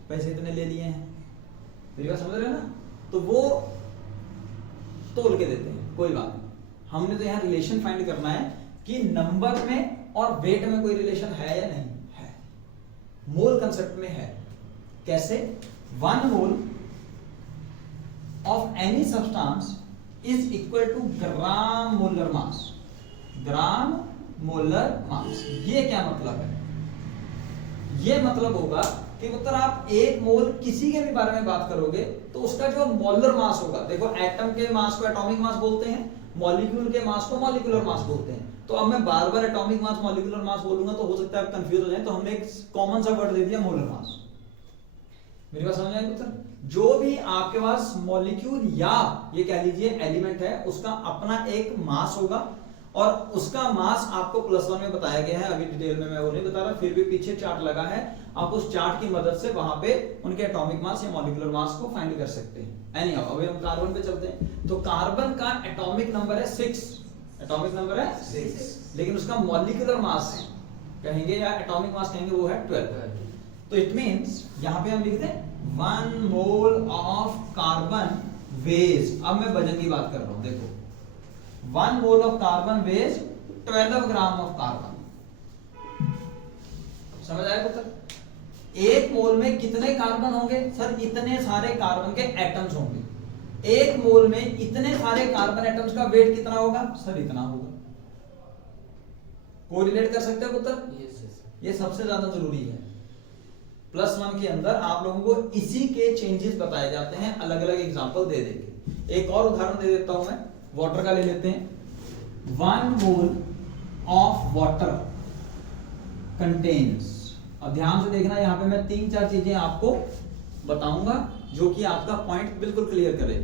पैसे इतने ले लिए हैं, मेरी बात समझ रहे हो ना? तो वो तोल के देते हैं। कोई बात, हमने तो यहाँ रिलेशन फाइंड करना है कि नंबर में और वेट में कोई रिलेशन है या नहीं है। मोल कंसेप्ट में है। कैसे? 1 mole of any substance is equal to gram molar mass. Gram molar mass, ये क्या मतलब है? ये मतलब होगा कि उत्तर आप 1 मोल किसी के भी बारे में बात करोगे तो उसका जो मोलर मास होगा, देखो एटम के मास को एटॉमिक मास बोलते हैं, मॉलिक्यूल के मास को मॉलिक्यूलर मास बोलते हैं। तो अब मैं बार बार एटॉमिक मास मॉलिक्यूलर मास बोलूंगा तो हो सकता है आप कंफ्यूज हो जाए, तो हमने एक कॉमन सा वर्ड दे दिया मोलर मास। मेरी बात समझ आई पुत्र? जो भी आपके पास मॉलिक्यूल या ये कह लीजिए एलिमेंट है, उसका अपना एक मास होगा और उसका मास आपको +1 में बताया गया है। अभी डिटेल में मैं वो नहीं बता रहा, फिर भी पीछे चार्ट लगा है, आप उस चार्ट की मदद से वहां पे उनके एटॉमिक मास या मॉलिक्यूलर मास को फाइंड कर सकते हैं। एनीहाउ, अभी हम कार्बन पे चलते हैं। तो कार्बन का एटॉमिक नंबर है 6, एटॉमिक नंबर है 6, लेकिन उसका मॉलिक्यूलर मास कहेंगे या एटॉमिक मास कहेंगे वो है 12। तो इट मींस यहां पे हम लिखते हैं 1 मोल ऑफ कार्बन वेज। अब मैं वजन की बात कर रहा हूं, देखो 1 mole of carbon weighs 12 gram of carbon. समझ आया पुत्र? 1 मोल में कितने कार्बन होंगे सर? इतने सारे कार्बन के एटम्स होंगे। 1 मोल में इतने सारे कार्बन एटम्स का वेट कितना होगा सर? इतना होगा। कोरिलेट कर सकते हो पुत्र? ये सबसे ज्यादा जरूरी है। +1 के अंदर आप लोगों को इसी के चेंजेस बताए जाते हैं, अलग अलग एग्जांपल दे देंगे। एक और उदाहरण दे देता हूं मैं, वाटर का ले लेते हैं। 1 मोल ऑफ वाटर कंटेन्स, अब ध्यान से देखना, यहां पे मैं 3-4 चीजें आपको बताऊंगा जो कि आपका पॉइंट बिल्कुल क्लियर करे।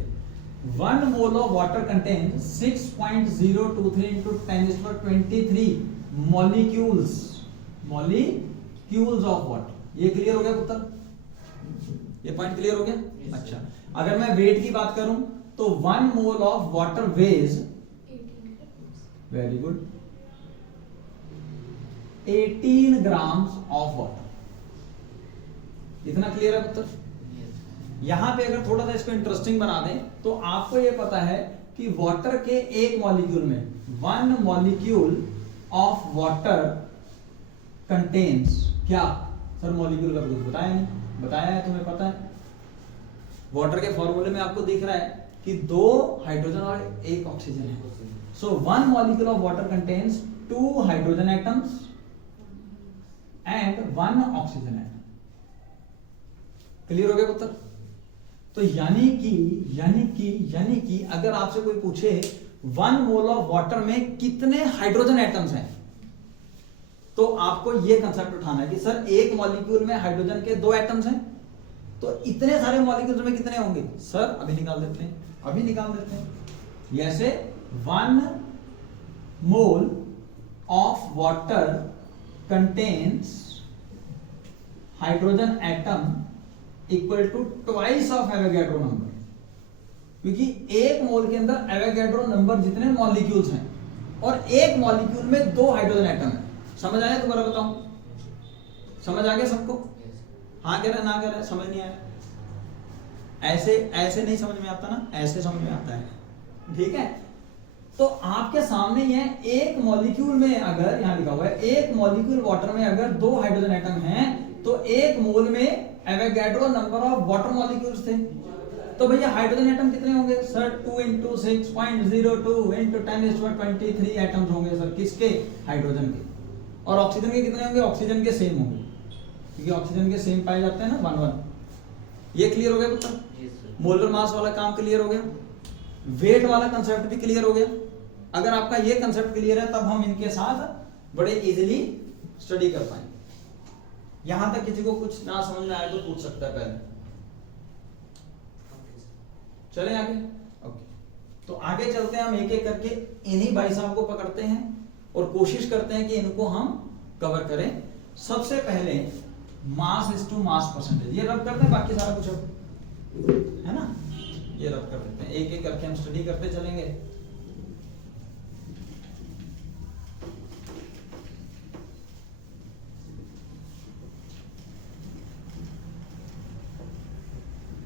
1 mole of water contains 6.023 into 10⁻23 molecules, molecules of water. ये क्लियर हो गया पुत्र? ये पॉइंट क्लियर हो गया? अच्छा, अगर मैं वेट की बात करूं तो 1 mole of water veg, very good, 18 grams of water. इतना क्लियर है पुत्र? यहां पे अगर थोड़ा सा इसको इंटरेस्टिंग बना दें तो आपको ये पता है कि वाटर के एक मॉलिक्यूल में 1 मॉलिक्यूल ऑफ वाटर कंटेन्स क्या? सर मॉलिक्यूल का कुछ बताया नहीं, बताया है तुम्हें पता है? वाटर के फॉर्मूले में आपको दिख रहा है कि 2 हाइड्रोजन और 1 ऑक्सीजन है। सो 1 molecule of water contains 2 hydrogen atoms and 1 oxygen atom. Clear हो गया पुत्र? तो यानी कि अगर आपसे कोई पूछे 1 मोल ऑफ वाटर में कितने हाइड्रोजन एटम्स हैं, तो आपको यह कंसेप्ट उठाना है कि सर एक मॉलिक्यूल में हाइड्रोजन के 2 एटम्स हैं, तो इतने सारे मॉलिक्यूल्स में कितने होंगे? सर अभी निकाल देते हैं। जैसे 1 mole of water contains hydrogen atom equal to twice of Avogadro number, क्योंकि एक मोल के अंदर एवोगैड्रो नंबर जितने मॉलिक्यूल्स हैं और एक मॉलिक्यूल में 2 हाइड्रोजन एटम है। समझ आया? दोबारा बताऊं, समझ आ गया सबको? हाँ कह रहे, ना कह रहे, समझ नहीं आया? ऐसे नहीं समझ में आता ना, ऐसे समझ में आता है, ठीक है? तो आपके सामने ये एक मॉलिक्यूल में, अगर यहां लिखा हुआ है एक मॉलिक्यूल वाटर में अगर 2 हाइड्रोजन एटम हैं, तो एक मोल में Avogadro number of water molecules थे। तो भैया हाइड्रोजन एटम कितने होंगे? सर 2 × 6.02 × 10⁻23 एटम्स होंगे सर, किसके? हाइड्रोजन के। और ऑक्सीजन के कितने होंगे? ऑक्सीजन के सेम होंगे, क्योंकि ऑक्सीजन के सेम पाए जाते हैं ना 1-1। ये क्लियर हो गया पुत्र? मोलर मास वाला काम क्लियर हो गया, वेट वाला कंसेप्ट भी क्लियर हो गया। अगर आपका ये कंसेप्ट क्लियर है तब हम इनके साथ बड़े इजीली स्टडी कर पाएंगे। यहां तक किसी को कुछ ना समझ में आए तो पूछ सकता है पहले। चले आगे? ओके, तो आगे चलते हैं, हम एक एक करके इन्हीं भाई साहब को पकड़ते हैं और कोशिश करते हैं कि इनको हम कवर करें। सबसे पहले mass is to mass percentage, ये रब करते हैं, बाकी सारा कुछ है ना, ये रब कर देते हैं। एक एक करके हम स्टडी करते चलेंगे।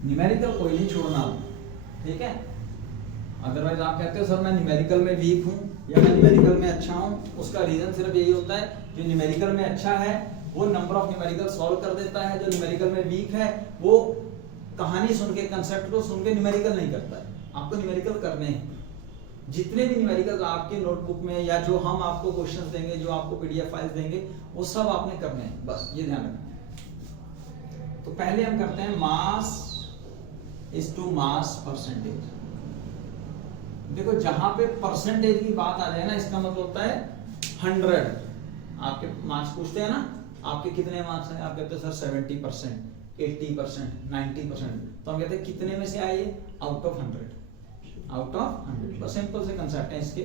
न्यूमेरिकल कोई नहीं छोड़ना, ठीक है? अदरवाइज आप कहते हो सर मैं न्यूमेरिकल में वीक हूं या मैं न्यूमेरिकल में अच्छा हूं, उसका रीजन सिर्फ यही होता है जो न्यूमेरिकल में अच्छा है वो नंबर ऑफ न्यूमेरिकल सॉल्व कर देता है, जो न्यूमेरिकल में वीक है वो कहानी सुन के, कंसेप्ट को सुन के न्यूमेरिकल नहीं करता है। आपको न्यूमेरिकल करने हैं। जितने भी न्यूमेरिकल आपके नोटबुक में या जो हम आपको क्वेश्चंस देंगे, जो आपको पीडीएफ फाइल्स देंगे, वो सब आपने करने हैं, बस ये ध्यान रखना। तो पहले हम करते हैं mass is to mass percentage. देखो जहां पे परसेंटेज की बात आ जाए ना, इसका मतलब होता है 100। आपके मार्क्स पूछते हैं ना, आपके कितने मार्क्स हैं? आप कहते हैं सर 70%, 80%, 90%। तो हम कहते हैं कितने में से आए? Out of 100, out of 100। बस सिंपल से कंसेप्ट है इसके।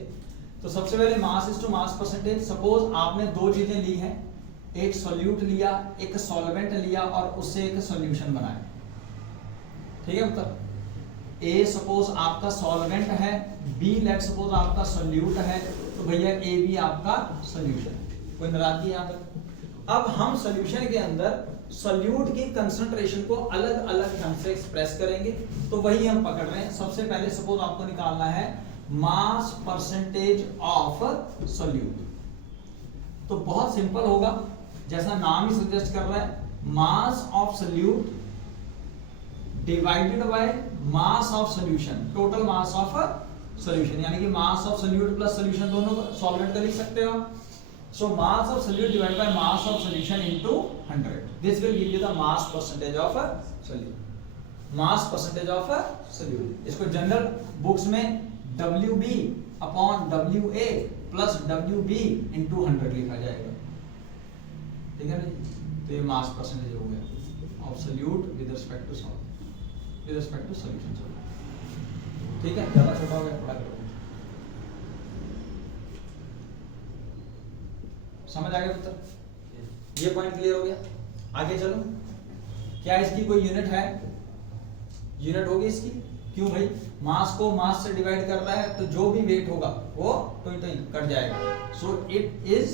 तो सबसे पहले mass is to mass percentage. Suppose आपने 2 चीजें ली हैं, एक सॉल्यूट लिया, एक सॉल्वेंट लिया और उससे एक सॉल्यूशन बनाया, ठीक है? मतलब ए सपोज आपका सॉल्वेंट है, बी लेट सपोज आपका सॉल्यूट है, तो भैया ए बी आपका सॉल्यूशन। कोई नाराजगी यहाँ तक? अब हम सॉल्यूशन के अंदर सॉल्यूट की कंसंट्रेशन को अलग अलग ढंग से एक्सप्रेस करेंगे, तो वही हम पकड़ रहे हैं। सबसे पहले सपोज आपको निकालना है मास परसेंटेज ऑफ सॉल्यूट। तो बहुत सिंपल होगा, जैसा नाम ही सजेस्ट कर रहा है, mass of solute divided by mass of solution, total mass of solution, यानी कि mass of solute plus solution दोनों सॉल्वेंट का लिख सकते हो। So mass of solute divided by mass of solution into 100, this will give you the mass percentage of solute, mass percentage of solute. इसको general books में WB upon WA plus WB into 100 लिखा जाएगा, ठीक है ना? तो ये मास percentage हो गया of solute with respect to solvent, with respect to solution. ठीक है, ज्यादा छोटा हो गया, पढ़ा करो। समझ आ गया पुत्र? ये पॉइंट क्लियर हो गया? आगे चलो, क्या इसकी कोई यूनिट है? यूनिट होगी इसकी, क्यों भाई? मास को मास से डिवाइड कर रहा है तो जो भी वेट होगा वो तो कट जाएगा। So it is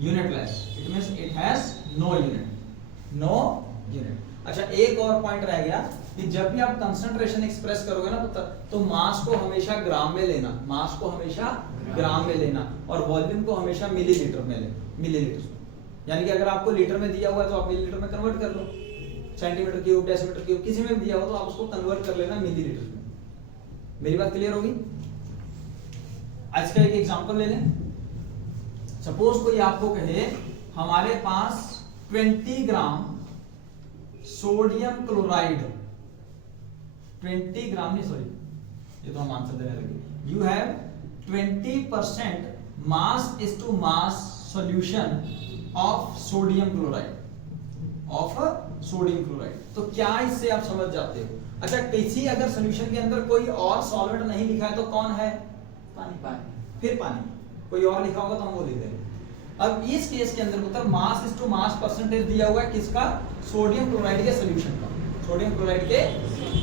unitless, it means it has no unit, no unit. अच्छा, एक और पॉइंट रह गया कि जब भी आप कंसंट्रेशन एक्सप्रेस करोगे ना तो मास को हमेशा ग्राम में लेना, मास को हमेशा ग्राम में लेना, और वॉल्यूम को हमेशा मिलीलीटर में लेना, मिलीलीटर। यानी कि अगर आपको लीटर में दिया हुआ है तो आप मिलीलीटर में कन्वर्ट कर लो, सेंटीमीटर क्यूब, डेसीमीटर क्यूब, किसी में भी दिया हो तो आप उसको कन्वर्ट कर लेना मिलीलीटर में। मेरी बात क्लियर होगी? आज का एक एग्जांपल ले लें। सपोज कोई आपको कहे हमारे पास 20 ग्राम सोडियम क्लोराइड, 20 ग्राम नहीं, सॉरी ये तो हम आंसर देने लगे। You have 20% mass is to mass solution of sodium chloride, of sodium chloride. तो क्या इससे आप समझ जाते हो? अच्छा, किसी अगर सॉल्यूशन के अंदर कोई और सॉल्वेंट नहीं लिखा है तो कौन है? पानी। पानी, फिर पानी। कोई और लिखा होगा तो हम वो लिख देंगे। अब इस केस के अंदर मतलब mass is to mass percentage दिया हुआ है किसका? सोडियम क्लोराइड के सॉल्यूशन का, सोडियम क्लोराइड के।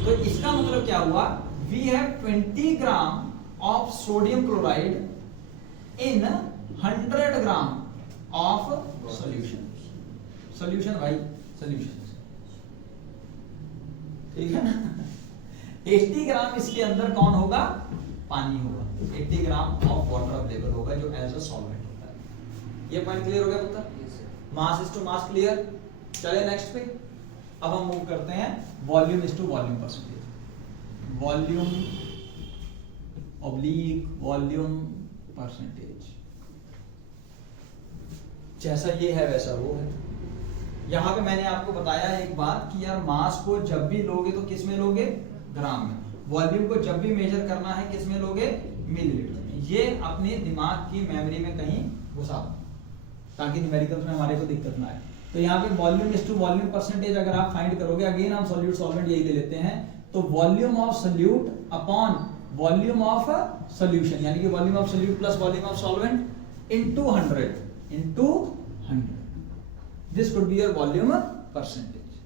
तो इसका मतलब क्या हुआ? We have 20 gram of sodium chloride in 100 gram of solution. Solution भाई, सॉल्यूशन, ठीक है ना? 80 ग्राम इसके अंदर कौन होगा? पानी होगा। 80 ग्राम ऑफ वाटर अवेलेबल होगा जो एज अ सॉल्वेंट होता है। ये पॉइंट क्लियर हो गया पुत्र? Mass is to mass clear. चले नेक्स्ट पे। अब हम मूव करते हैं volume is to volume percentage. Volume oblique volume percentage, जैसा ये है वैसा वो है। यहां पे मैंने आपको बताया एक बात कि यार मास को जब भी लोगे तो किस में लोगे? ग्राम में। वॉल्यूम को जब भी मेजर करना है किस में लोगे? मिलीलीटर में। ये अपने दिमाग की मेमोरी में कहीं घुसा ताकि न्यूमेरिकल्स में हमारे को दिक्कत ना आए। तो यहाँ पे volume is to volume percentage अगर आप फाइंड करोगे, अगेन हम सॉल्यूट सॉल्वेंट यही ले लेते हैं, तो volume of solute upon volume of solution, यानी कि volume of solute plus volume of solvent into 100। This could be your volume percentage.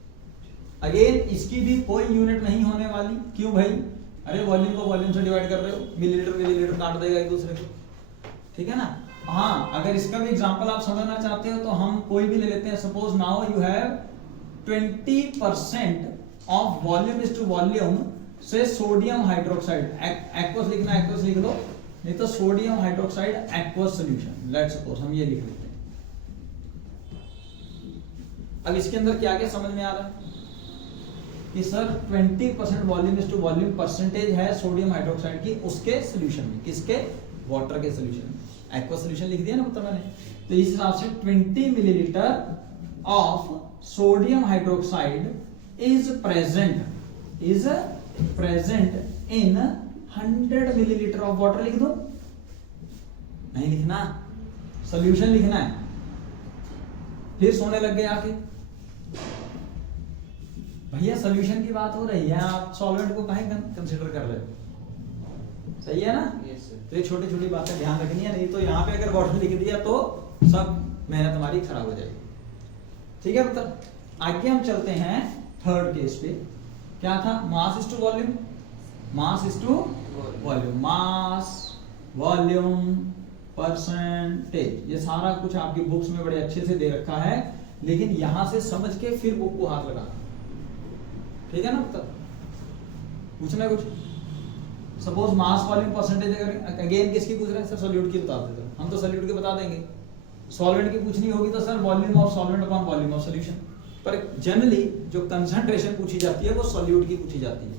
Again इसकी भी कोई यूनिट नहीं होने वाली। क्यों भाई? अरे वॉल्यूम को वॉल्यूम से डिवाइड कर रहे हो, मिलीलीटर मिलीलीटर काट देगा एक दूसरे को, ठीक है ना? हाँ, अगर इसका भी एग्जांपल आप समझना चाहते हो तो हम कोई भी ले लेते हैं। Suppose now you have 20% of volume is to volume से सोडियम हाइड्रोक्साइड, एक्वस लिखना, एक्वस लिख लो, नहीं तो sodium hydroxide aqueous solution. Let's suppose हम ये लिख लेते हैं। अब इसके अंदर क्या क्या समझ में आ रहा है कि sir 20% volume is to volume percentage है सोडियम हाइड्रोक्साइड की, उसके सॉल्यूशन में, किसके? वाटर के सॉल्यूशन में। एक्वा सॉल्यूशन लिख दिया ना मतलब मैंने। तो इस हिसाब से 20 millilitre of sodium hydroxide is present in 100 millilitre of water. लिख दो? नहीं लिखना, सॉल्यूशन लिखना है। फिर सोने लग गए आके, भैया सॉल्यूशन की बात हो रही है, आप सॉल्वेंट को कहीं कंसीडर कर रहे हो? सही है ना? तो ये छोटी छोटी बातें ध्यान रखनी है, नहीं तो यहाँ पे अगर वाटर लिख दिया तो सब मेहनत हमारी खराब हो जाएगी। ठीक है मतलब, आगे हम चलते हैं थर्ड केस पे। क्या था? Mass is to volume, mass is to volume, mass volume percentage. ये सारा कुछ आपकी बुक्स में बड़े अच्छे से दे रखा है, लेकिन यहां से समझ के फिर बुक को हाथ लगाना, ठीक है ना? मतलब पूछना कुछ। सपोज मास वॉल्यूम परसेंटेज अगर अगेन किसकी पूछ रहे हैं? सर सॉल्यूट की बता देते हैं। हम तो सॉल्यूट की बता देंगे। सॉल्वेंट की पूछनी होगी तो sir volume of solvent upon volume of solution. पर जनरली जो कंसंट्रेशन पूछी जाती है वो सॉल्यूट की पूछी जाती है।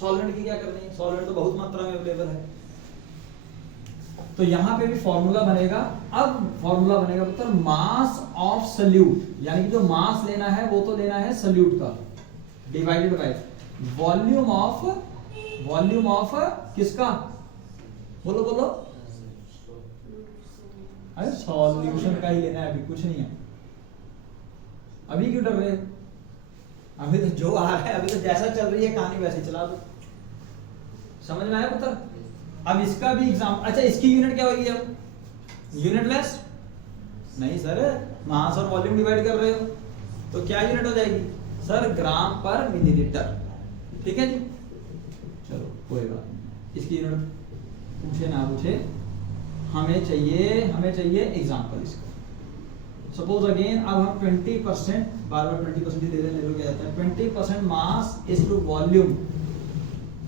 सॉल्वेंट की क्या करनी है? सॉल्वेंट तो बहुत मात्रा में अवेलेबल है। तो यहां पे भी फॉर्मूला बनेगा। अब फॉर्मूला बनेगा पुत्र मास ऑफ सॉल्यूट, यानी कि जो मास लेना है वो तो लेना है सॉल्यूट का, डिवाइडेड बाय वॉल्यूम ऑफ किसका? बोलो बोलो। अरे सॉल्यूशन का ही लेना है, अभी कुछ नहीं है। अभी क्यों डर रहे हो? अभी तो जो आ रहा है, अभी तो जैसा चल रही है कहानी वैसे चला दो। समझ में आया पुत्र? अब इसका भी एग्जाम, अच्छा इसकी यूनिट क्या होगी? अब यूनिटलेस नहीं सर, मास और वॉल्यूम डिवाइड कर रहे हो तो क्या यूनिट हो जाएगी? सर ग्राम पर मिलीलीटर, ठीक है जी। चलो कोई बात नहीं, इसकी यूनिट पूछे ना पूछे, हमें चाहिए एग्जांपल इसका। सपोज अगेन अब हम 20%, बार बार 20% ही ले रहे हैं, क्या जाता है 20% mass is to volume,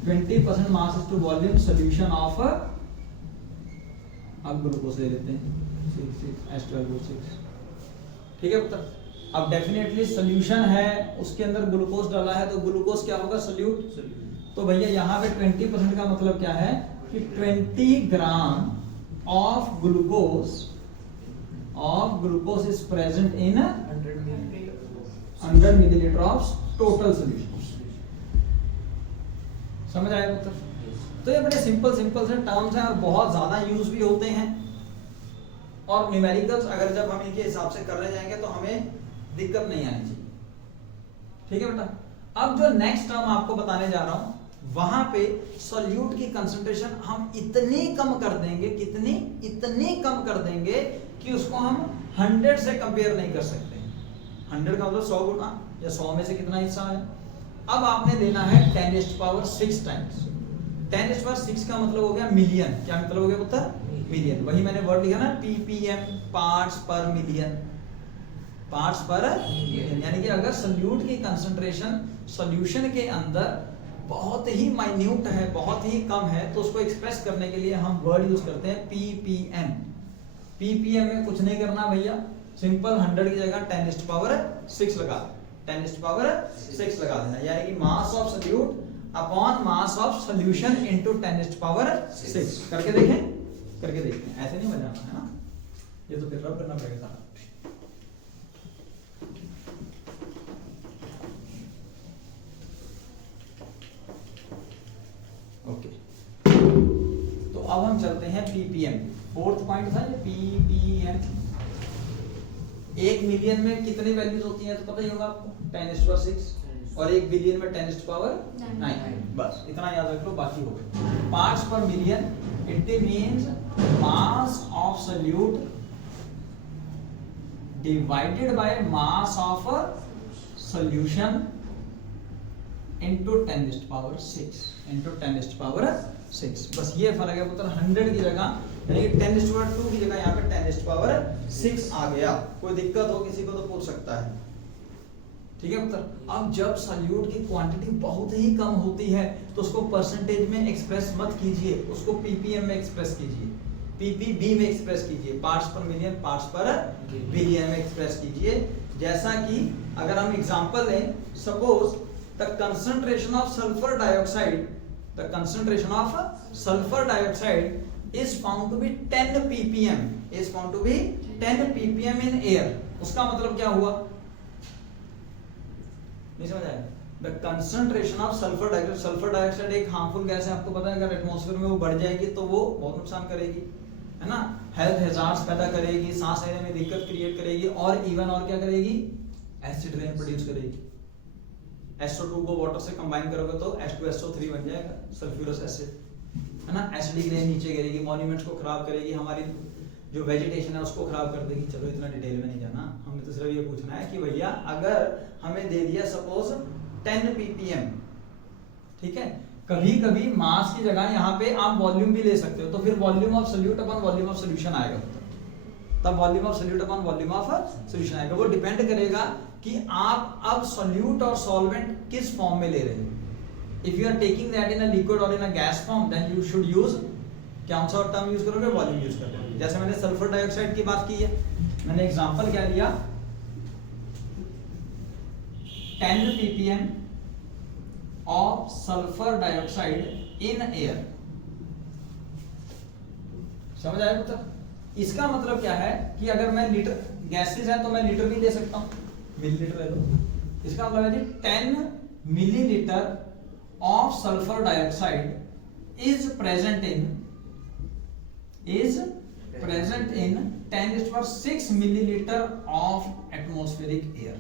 20% mass is to volume solution of, अब ग्लूकोज ले लेते हैं 6H12O6, ठीक है पुत्र। अब डेफिनेटली सोल्यूशन है, उसके अंदर ग्लूकोज डाला है तो ग्लूकोज क्या होगा, सोल्यूट। तो भैया यहाँ पे 20% का मतलब क्या है कि 20 gram of glucose is present in 100 millilitre of total solution. समझ आया पुत्र? तो ये बड़े सिंपल से टर्म्स हैं और बहुत ज्यादा यूज भी होते हैं, और न्यूमेरिकल्स अगर जब हम इनके हिसाब से करने जाएंगे तो हमें दिक्कत नहीं आनी चाहिए, ठीक है बेटा। अब जो नेक्स्ट टर्म आपको बताने जा रहा हूं, वहां पे सॉल्यूट की कंसंट्रेशन हम इतनी कम कर देंगे, इतनी कम कर देंगे कि उसको हम 100 से कंपेयर नहीं कर सकते। 100 का मतलब 100 गुना, या 100 में से कितना हिस्सा है। अब आपने लेना है 10⁻⁶ टाइम्स। 10⁻⁶ का मतलब हो गया मिलियन। क्या मतलब हो गया पुत्र? मिलियन। वही मैंने वर्ड लिखा ना, ppm, पार्ट्स पर मिलियन, पार्ट्स पर मिलियन। यानी कि अगर सोल्यूट की कंसंट्रेशन सॉल्यूशन के अंदर बहुत ही माइन्यूट है, बहुत ही कम है, तो उसको एक्सप्रेस करने के लिए हम वर्ड यूज करते हैं ppm। ppm में कुछ नहीं करना भैया, सिंपल 100 की जगह 10⁻⁶ लगा, 10⁻⁶ लगा देना, यानी कि mass of solute upon mass of solution into 10⁻⁶। करके देखें, ऐसे नहीं बजाना है ना, ये तो फिर रब करना पड़ेगा सारा। ओके, तो अब हम चलते हैं ppm। फोर्थ पॉइंट था ये ppm। 1 मिलियन में कितनी वैल्यूज होती हैं तो पता ही होगा आपको, 10⁻⁶, और 1 बिलियन में 10⁻⁹। बस इतना याद रख लो, बाकी हो गए। पार्ट्स पर million, it means mass of solute divided by mass of solution into 10⁻⁶। बस ये फर्क है पुत्र। 100 की जगह यानी कि 10⁻² की जगह यहाँ पे 10⁻⁶ आ गया। कोई दिक्कत हो किसी को तो पूछ सकता है, ठीक है पुत्र। अब जब सॉल्यूट की क्वांटिटी बहुत ही कम होती है तो उसको परसेंटेज में एक्सप्रेस मत कीजिए, उसको ppm में एक्सप्रेस कीजिए, ppb में एक्सप्रेस कीजिए, पार्ट्स पर मिलियन, पार्ट्स पर बिलियन में एक्सप्रेस कीजिए। जैसा कि अगर हम एग्जांपल लें, suppose the concentration of sulphur dioxide is found to be 10 ppm, in air। उसका मतलब क्या हुआ, नहीं समझ आया? The concentration of sulphur dioxide एक हार्मफुल गैस है, आपको पता है। अगर एटमॉस्फेयर में वो बढ़ जाएगी तो वो बहुत नुकसान करेगी, है ना, हेल्थ हैजार्ड्स पैदा करेगी, सांस लेने में दिक्कत क्रिएट करेगी, और इवन और क्या करेगी, एसिड रेन प्रोड्यूस करेगी। SO2 को वाटर से कंबाइन करोगे तो H2SO3 बन जाएगा, सल्फ्यूरस एसिड, है ना। एसिडिक रेन नीचे गिरेगी, मॉन्यूमेंट्स को खराब करेगी, हमारी जो वेजिटेशन है उसको खराब कर देगी। चलो इतना डिटेल में नहीं जाना, हमने तो सिर्फ ये पूछना है कि भैया अगर हमें दे दिया सपोज 10 ppm, ठीक है, कभी कभी मास की जगह यहाँ पे आप वॉल्यूम भी ले सकते हो, तो फिर volume of solute upon volume of solution आएगा, तब volume of solute upon volume of solution आएगा। वो डिपेंड करेगा कि आप अब सोल्यूट और सॉल्वेंट किस फॉर्म में ले रहे हैं। If you are taking that in a liquid और in a gas form, then you should use, कौन सा टर्म यूज करोगे, वॉल्यूम यूज करोगे। जैसे मैंने सल्फर डाइऑक्साइड की बात की है, मैंने एग्जांपल क्या लिया, 10 ppm of sulphur dioxide in air. समझ आया पुत्र? इसका मतलब क्या है कि अगर मैं लीटर, गैसेस है तो मैं लीटर भी ले सकता हूं, मिलीलीटर ले लो। इसका मतलब है जी 10 millilitre of sulphur dioxide is present in 10⁻⁶ millilitre of atmospheric air.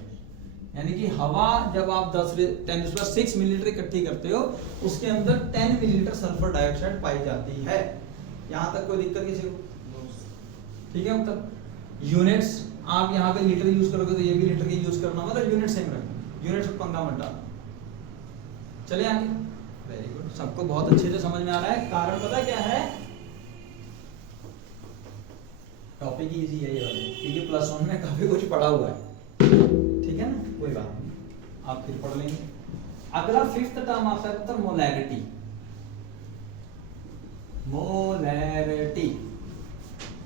यानी कि हवा जब आप 10⁻⁶ मिलीलीटर इकट्ठी करते हो, उसके अंदर 10 मिलीलीटर सल्फर डाइऑक्साइड पाई जाती है। यहां तक कोई दिक्कत किसी को? ठीक है, मतलब यूनिट्स आप यहाँ पे लीटर यूज करोगे तो ये भी लीटर के यूज करना, मतलब यूनिट सेम रखना। यूनिट्स में पंगा मत डालो। चले आगे, वेरी गुड, सबको बहुत अच्छे से समझ में आ रहा है। कारण पता क्या है, टॉपिक इजी है ये वाले, क्योंकि +1 में काफी कुछ पढ़ा हुआ है, ठीक है ना, कोई बात नहीं, आप फिर पढ़ लेंगे। अगला 5th टर्म आता है पुत्र मोलैरिटी। मोलैरिटी,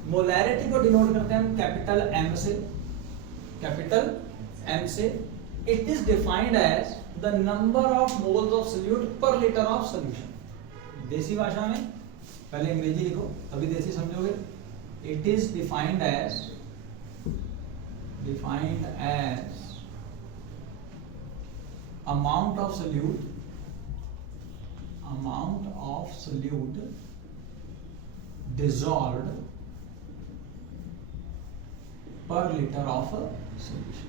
मोलैरिटी को डिनोट करते हैं हम कैपिटल M से, कैपिटल M से। It is defined as the number of moles of solute per litre of solution. देसी भाषा में, पहले अंग्रेजी लिखो तभी देसी समझोगे। It is defined as amount of solute dissolved per liter of solution।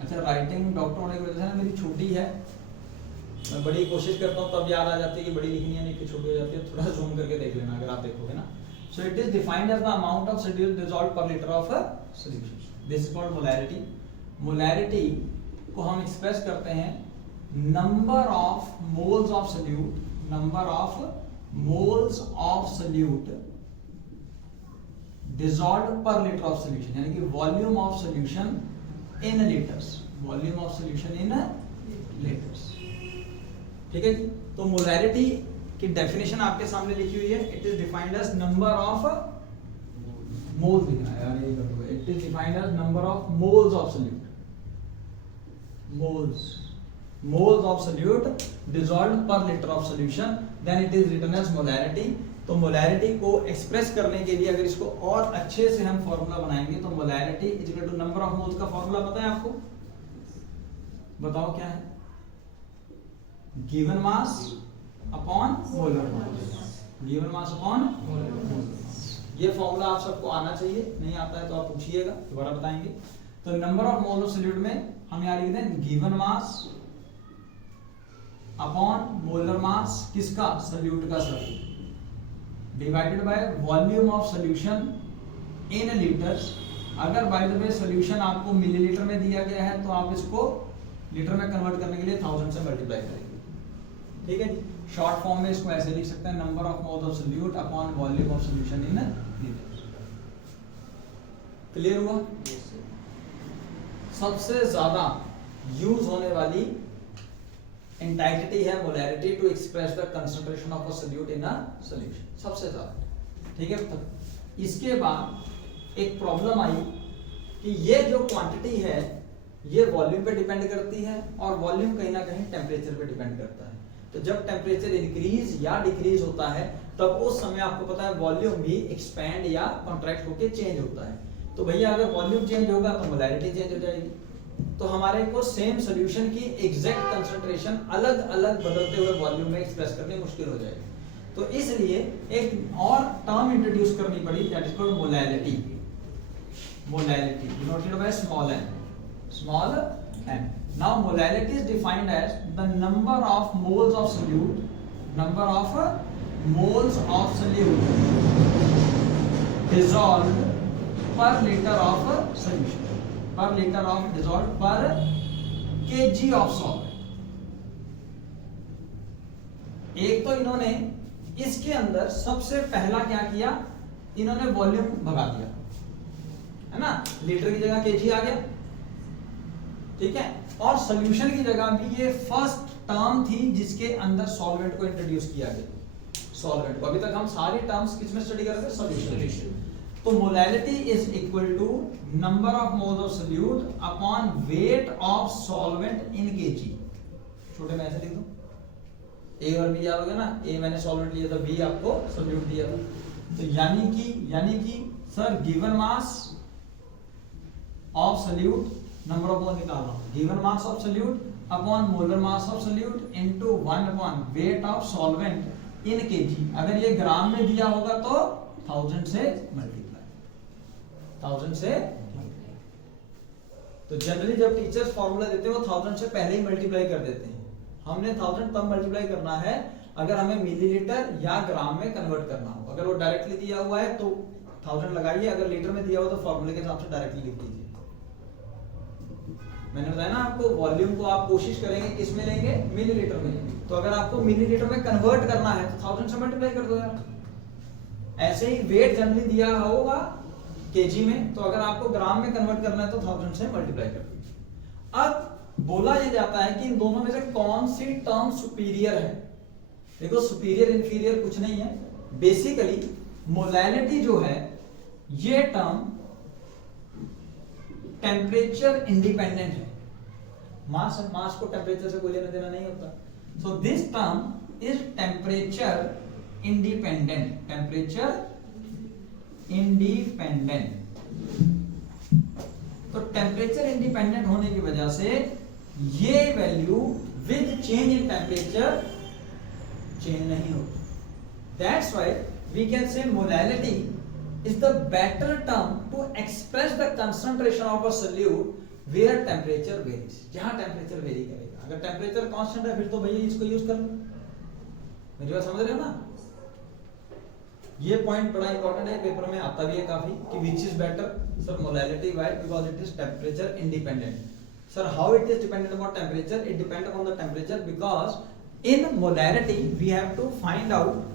अच्छा, राइटिंग डॉक्टर होने की वजह से ना मेरी छोटी है, मैं बड़ी कोशिश करता हूँ तब याद आ जाती है कि बड़ी लिखनी है, नहीं कि छोटी हो जाती है। थोड़ा जूम करके देख लेना अगर आप देखोगे ना। So it is defined as the amount of solute dissolved per litre of solution. This is called molarity. Molarity को हम एक्सप्रेस करते हैं number of moles of solute, number of moles of solute dissolved per litre of solution, यानी कि volume of solution in litres, volume of solution in litres. ठीक है जी। तो molarity की डेफिनेशन आपके सामने लिखी हुई है। It is defined as number of moles, लिखना है यार, ये कर दो। It is defined as number of moles of solute, moles of solute dissolved per litre of solution, then it is written as molarity. तो मोलैरिटी को express करने के लिए अगर इसको और अच्छे से हम फॉर्मूला बनाएंगे तो molarity is equal to number of moles का फॉर्मूला पता है आपको? बताओ क्या है? Given mass upon molar mass, given mass upon molar mass. ये फॉर्मूला आप सबको आना चाहिए, नहीं आता है तो आप पूछिएगा, दोबारा बताएंगे। तो number of mole of solute में हम यहाँ लिख दें गिवन मास अपॉन मोलर मास, किसका? सोल्यूट का sir, divided by volume of solution in litres. अगर बाय द वे सॉल्यूशन आपको मिलीलीटर में दिया गया है तो आप इसको लीटर में कन्वर्ट करने के लिए 1000 से मल्टीप्लाई करेंगे। ठीक है, शॉर्ट फॉर्म में इसको ऐसे लिख सकते हैं number of moles of solute upon volume of solution in litres. Clear हुआ? सबसे ज्यादा यूज होने वाली एंटाइटी है molarity to express the concentration of a solute in a solution, सबसे ज्यादा। ठीक है, तो इसके बाद एक प्रॉब्लम आई कि ये जो क्वांटिटी है ये वॉल्यूम पे डिपेंड करती है और वॉल्यूम कहीं ना कहीं टेम्परेचर पे डिपेंड करता है। तो जब टेम्परेचर इंक्रीज या डिक्रीज होता है तब उस समय आपको पता है वॉल्यूम भी एक्सपैंड या कॉन्ट्रैक्ट होकर चेंज होता है। तो भैया अगर वॉल्यूम चेंज होगा तो मोलैरिटी चेंज हो जाएगी। तो हमारे को सेम सॉल्यूशन की एग्जैक्ट कंसंट्रेशन अलग अलग बदलते हुए वॉल्यूम में एक्सप्रेस करनी मुश्किल हो जाएगी। तो इसलिए एक और टर्म इंट्रोड्यूस करनी पड़ी, that is called molarity. Molarity denoted by small n, small n. Now molarity is defined as the number of moles of solute, number of moles of solute dissolved per liter of solution, per liter of dissolved per kg of solvent। एक तो इन्होंने इसके अंदर सबसे पहला क्या किया, इन्होंने वॉल्यूम भगा दिया, है ना, लीटर की जगह केजी आ गया। ठीक है, और सॉल्यूशन की जगह भी ये फर्स्ट टर्म थी जिसके अंदर सॉल्वेंट को इंट्रोड्यूस किया गया। सॉल्वेंट को अभी तक हम सारी टर्म्स किस में स्टडी कर रहे थे? सॉल्यूशन। तो molarity is equal to number of moles of solute upon weight of solvent in KG. छोटे में ऐसे लिख दो, ए और बी याद हो गया ना, ए मैंने सॉल्वेंट लिया था, बी आपको सोल्यूट दिया था। तो यानी कि sir given mass of solute, number of मोल निकाल रहा हूं, given mass of solute upon molar mass of solute into 1 upon weight of solvent in KG. अगर ये ग्राम में दिया होगा तो 1000 से मल्टीप्लाई, 1000 से। तो जनरली जब टीचर्स फार्मूला देते हैं वो 1000 से पहले ही मल्टीप्लाई कर देते हैं। हमने 1000 तब मल्टीप्लाई करना है अगर हमें मिलीलीटर या ग्राम में कन्वर्ट करना हो। अगर वो डायरेक्टली दिया हुआ है तो 1000 लगाइए, अगर लीटर में दिया हुआ तो फार्मूले के हिसाब से डायरेक्टली लिख दीजिए। मैंने बताया ना आपको, वॉल्यूम को आप कोशिश करेंगे किस में लेंगे, मिलीलीटर में लेंगे। तो अगर आपको मिलीलीटर में कन्वर्ट करना है तो 1000 से मल्टीप्लाई कर दो यार। ऐसे ही वेट जनरली दिया होगा केजी में, तो अगर आपको ग्राम में कन्वर्ट करना है तो 1000 से मल्टीप्लाई कर दीजिए। अब बोला ये जाता है कि इन दोनों में से कौन सी टर्म सुपीरियर है। देखो सुपीरियर इंफीरियर कुछ नहीं है, बेसिकली मोलैलिटी जो है ये टर्म टेम्परेचर इंडिपेंडेंट है। मास को टेम्परेचर से कोई लेना देना नहीं होता। So this term is temperature independent, temperature independent. तो टेम्परेचर इंडिपेंडेंट होने की वजह से ये value with change in temperature change नहीं होती। That's why we can say molality is the better term to express the concentration of a solute where temperature varies, जहां temperature vary करेगा। अगर टेम्परेचर कांस्टेंट है फिर तो भैया इसको यूज कर लो। मेरी बात समझ रहे हो ना? ये पॉइंट बड़ा इंपॉर्टेंट है, पेपर में आता भी है काफी कि which is better sir molality, why? Because it is temperature independent. Sir, how it is dependent upon temperature? It depends upon the temperature because in molality we have to find out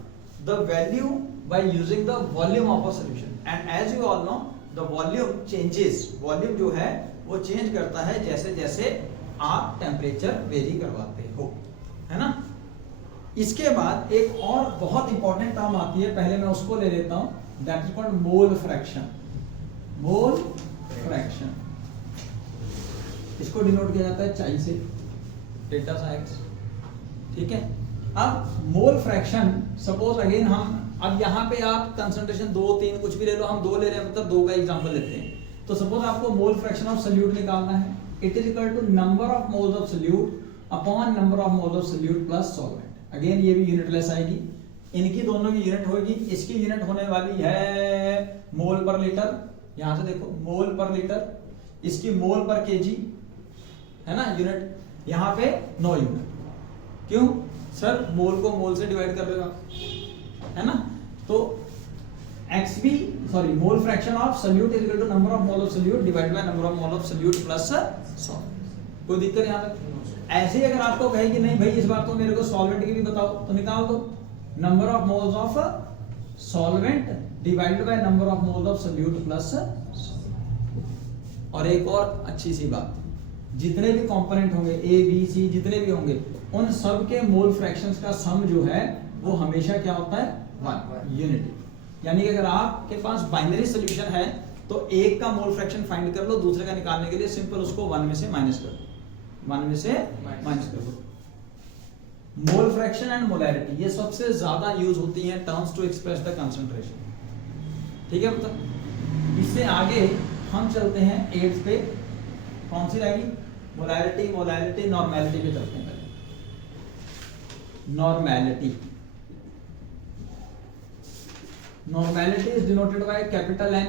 the value by using the volume of a solution, and as you all know the volume changes, volume जो है वो change करता है जैसे जैसे आप temperature vary करवाते हो, है ना। इसके बाद एक और बहुत इंपॉर्टेंट टर्म आती है, पहले मैं उसको ले लेता हूं, that is called mole fraction. Mole fraction इसको डिनोट किया जाता है चाई से, डेल्टा सा एक्स, ठीक है। अब मोल फ्रैक्शन सपोज अगेन हम, अब यहाँ पे आप कंसंट्रेशन 2 3 कुछ भी ले लो, हम 2 ले रहे हैं मतलब 2 का एग्जांपल लेते हैं। तो सपोज आपको मोल फ्रैक्शन ऑफ सोल्यूट निकालना है, it is equal to number of moles of solute upon number of moles of solute plus solvent. Again ये भी यूनिटलेस आएगी, इनकी दोनों की यूनिट होगी, इसकी यूनिट होने वाली है मोल पर लीटर, यहां से देखो मोल पर लीटर, इसकी मोल पर केजी, है ना यूनिट, यहाँ पे 9 यूनिट। क्यों सर? मोल को मोल से डिवाइड कर देगा, है ना। तो XB sorry mole fraction of solute is equal to number of mole of solute divided by number of mole of solute plus solvent. कोई दिक्कत यहां तक? ऐसे ही अगर आपको कहे कि नहीं भाई इस बार तो मेरे को सॉल्वेंट की भी बताओ, तो निकाल दो number of moles of solvent divided by number of moles of solute plus solvent. और एक और अच्छी सी बात, जितने भी कंपोनेंट होंगे A B C जितने भी होंगे उन सब के मोल फ्रैक्शंस का सम जो है वो हमेशा क्या होता है? 1 यूनिटी। यानी कि अगर आपके पास बाइनरी सॉल्यूशन है तो एक का मोल फ्रैक्शन फाइंड कर लो, दूसरे का निकालने के लिए सिंपल उसको 1 में से माइनस कर दो, 1 में से माइनस कर दो। मोल फ्रैक्शन एंड मोलैरिटी ये सबसे ज्यादा यूज होती हैं terms to express the concentration, ठीक है। मतलब इससे आगे हम चलते हैं 8th पे, कौन सी रहेगी? मोलैरिटी, मोलैलिटी, नॉर्मैलिटी पे चलते हैं। Normality, normality is denoted by capital N।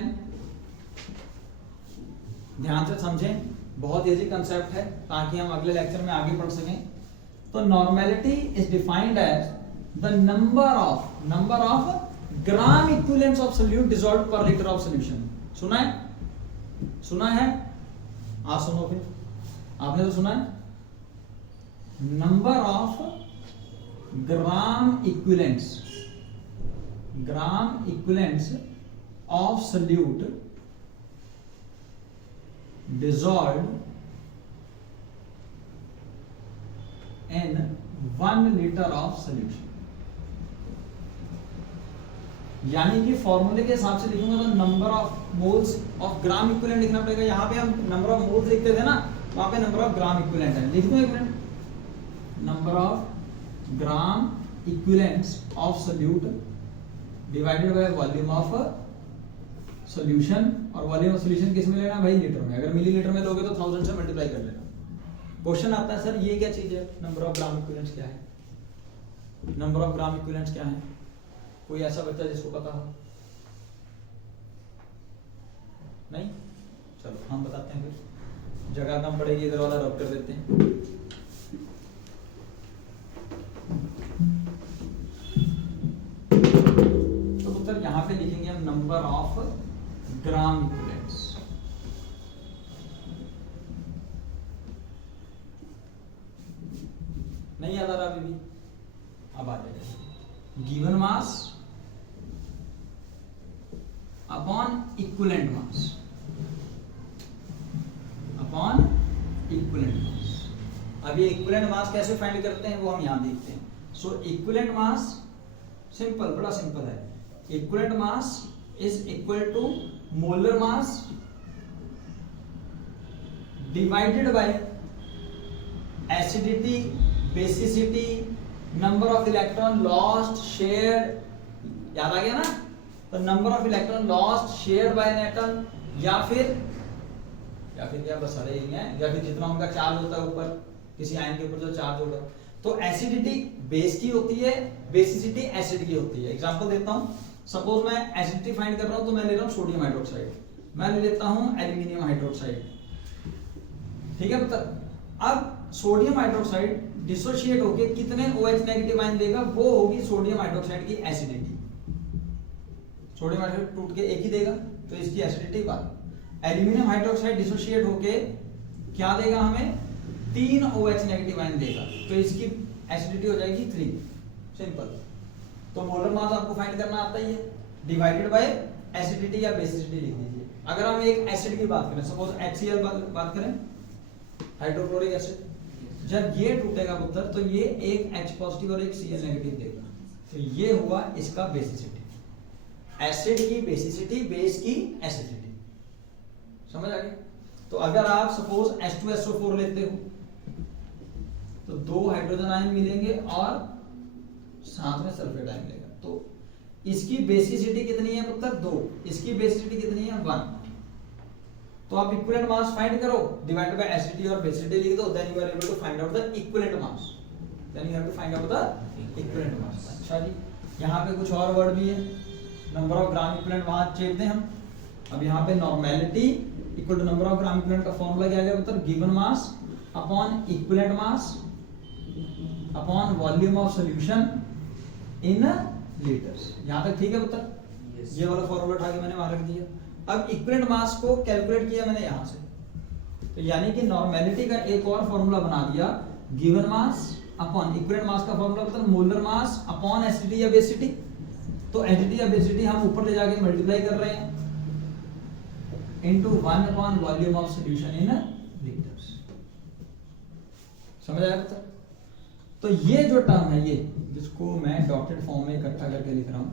ध्यान से समझें, बहुत इजी कंसेप्ट है ताकि हम अगले लेक्चर में आगे बढ़ सकें। तो normality is defined as the number of gram equivalents of solute dissolved per litre of solution. सुना है? सुना है? आप सुनो फिर, आपने तो सुना है। Number of gram equivalents of solute dissolved in 1 liter of solution। यानी कि फॉर्मूले के हिसाब से लिखूंगा तो number of moles of gram equivalent लिखना पड़ेगा। यहाँ पे हम नंबर ऑफ मोल्स लिखते थे ना, वहां पे नंबर ऑफ ग्राम इक्विवेलेंट है, लिख दो एक minute. Number of gram equivalents of solute divided by volume of solution, और वॉल्यूम ऑफ सॉल्यूशन किस में लेना भाई? लीटर में। अगर मिलीलीटर में लोगे तो 1000 से मल्टीप्लाई कर लेना। क्वेश्चन आता है सर ये क्या चीज है? नंबर ऑफ ग्राम इक्विवेलेंट्स क्या है? नंबर ऑफ ग्राम इक्विवेलेंट्स क्या है? कोई ऐसा बच्चा जिसको पता हो? नहीं? चलो हम बताते हैं, फिर जगह कम पड़ेगी, इधर वाला रब कर देते हैं। तो उत्तर यहां पे लिखेंगे हम नंबर ऑफ ग्राम इक्विवेलेंट्स। नहीं याद आ रहा अभी भी? अब आ जाएगा। Given mass upon equivalent mass, upon equivalent mass. अब ये इक्विवेलेंट मास कैसे फाइंड करते हैं वो हम यहां देखते हैं। सो इक्विवेलेंट मास सिंपल, बड़ा सिंपल है। Equivalent mass is equal to molar mass divided by acidity, basicity, number of electron lost, shared, याद आ गया ना? तो number of electron lost shared by an atom, या फिर क्या बस सारे यही है, या फिर जितना उनका चार्ज होता है ऊपर, किसी आयन के ऊपर जो चार्ज होगा। तो एसिडिटी बेस की होती है, बेसिसिटी एसिड की होती है। एग्जांपल देता हूं, सपोज मैं एसिडिटी फाइंड कर रहा हूं तो मैं ले रहा हूं सोडियम हाइड्रोक्साइड, मैं ले लेता हूं एल्यूमिनियम हाइड्रोक्साइड, ठीक है पुत्र। अब सोडियम हाइड्रोक्साइड डिसोशिएट होके कितने OH नेगेटिव आयन देगा, वो होगी सोडियम हाइड्रोक्साइड की एसिडिटी। सोडियम हाइड्रोक्साइड टूट के एक ही देगा, तो इसकी एसिडिटी बात। एल्यूमिनियम हाइड्रोक्साइड डिसोशिएट होके क्या देगा हमें, 3 OH नेगेटिव आयन देगा, तो इसकी एसिडिटी हो जाएगी 3। सिंपल। तो मोलर मास आपको फाइंड करना आता ही है, डिवाइडेड बाय एसिडिटी या बेसिसिटी लिख दीजिए। अगर हम एक एसिड की बात करें, सपोज HCl बात करें, हाइड्रोक्लोरिक एसिड, जब ये टूटेगा पुत्र तो ये एक H पॉजिटिव और एक Cl नेगेटिव देगा, तो ये हुआ इसका बेसिसिटी। एसिड की बेसिसिटी, बेस की एसिडिटी, समझ आ गया? तो अगर आप सपोज H2SO4 लेते हो तो 2 हाइड्रोजन आयन मिलेंगे और साथ में सल्फेट आयन मिलेगा, तो इसकी बेसिसिटी कितनी है पुत्र, 2, इसकी बेसिसिटी कितनी है, 1। तो आप इक्विवेलेंट मास फाइंड करो, डिवाइडेड बाय एसिडिटी और बेसिसिटी लिख दो, then you are able to find out the equivalent mass, then you have to find out the equivalent mass. अच्छा जी, यहाँ पे कुछ और वर्ड भी है, नंबर ऑफ ग्राम इक्विवेलेंट वहां चेक दें हम। अब यहाँ पे normality equal to number of gram equivalent का फॉर्मूला क्या गया पुत्र, given mass upon equivalent mass upon volume of solution in litres. यहां तक ठीक है पुत्र? yes. ये वाला फॉर्मूला उठा के मैंने वहां रख दिया। अब इक्विवेलेंट मास को कैलकुलेट किया मैंने यहां से, तो यानी कि नॉर्मेलिटी का एक और फॉर्मूला बना दिया, given mass upon equivalent mass का फॉर्मूला पुत्र मोलर मास अपॉन एसिडिटी या बेसिसिटी। तो एसिडिटी या बेसिसिटी हम ऊपर ले जाके मल्टीप्लाई कर रहे हैं into 1 upon volume of solution in litres. समझ आया पुत्र? तो ये जो टर्म है, ये जिसको मैं डॉटेड फॉर्म में इकट्ठा करके लिख रहा हूं,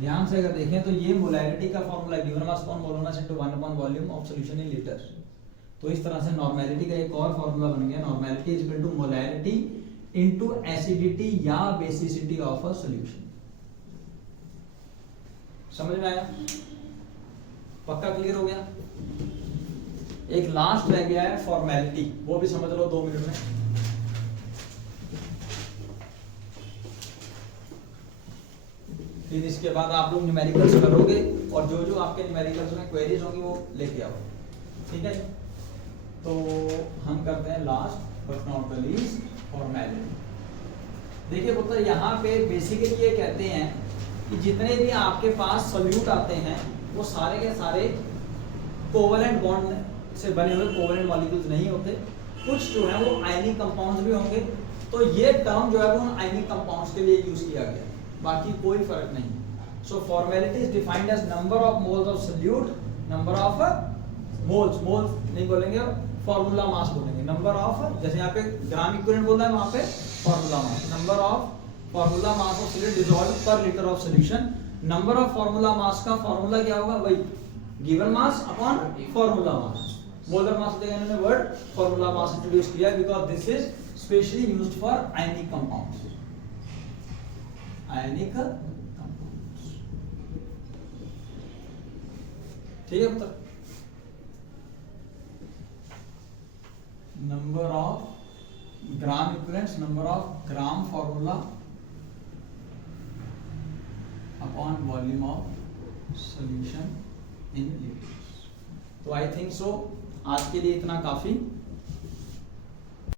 ध्यान से अगर देखें तो ये मोलैरिटी का formula given mass upon molar mass into 1 upon volume of solution in litres. तो इस तरह से नॉर्मेलिटी का एक और फॉर्मूला बन गया, normality is equal to molarity into acidity या बेसिसिटी ऑफ अ सॉल्यूशन। समझ में आया? पक्का क्लियर हो गया? एक लास्ट रह गया है फॉर्मेलिटी, वो भी समझ लो 2 मिनट में। फिर इसके बाद आप लोग न्यूमेरिकल्स करोगे और जो जो आपके न्यूमेरिकल्स में क्वेरीज होंगी वो लेके आओ, ठीक है? तो हम करते हैं last but not the least formality. देखिए पुत्र, यहाँ पे बेसिकली ये कहते हैं कि जितने भी आपके पास सॉल्यूट आते हैं वो सारे के सारे कोवेलेंट बॉन्ड से बने हुए कोवेलेंट मॉलिक्यूल्स नहीं होते, कुछ जो है वो आयनिक कंपाउंड्स भी होंगे। तो ये टर्म जो है वो उन आयनिक कंपाउंड्स के लिए यूज किया गया, बाकी कोई फर्क नहीं। So formality is defined as number of moles of solute, number of moles नहीं बोलेंगे, फॉर्मूला मास बोलेंगे। नंबर ऑफ, जैसे यहाँ पे ग्राम इक्विवेलेंट बोलना है, वहां पे formula mass, number of formula mass of solute dissolved per litre of solution. Number of formula mass का फॉर्मूला क्या होगा, वही given mass upon formula mass. Molar mass जगह इन्होंने वर्ड फॉर्मूला मास इंट्रोड्यूस किया because this is specially used for ionic compounds, ionic compounds, ठीक है पुत्र? Number of gram equivalents, number of gram formula upon volume of solution in litres. तो I think so आज के लिए इतना काफी।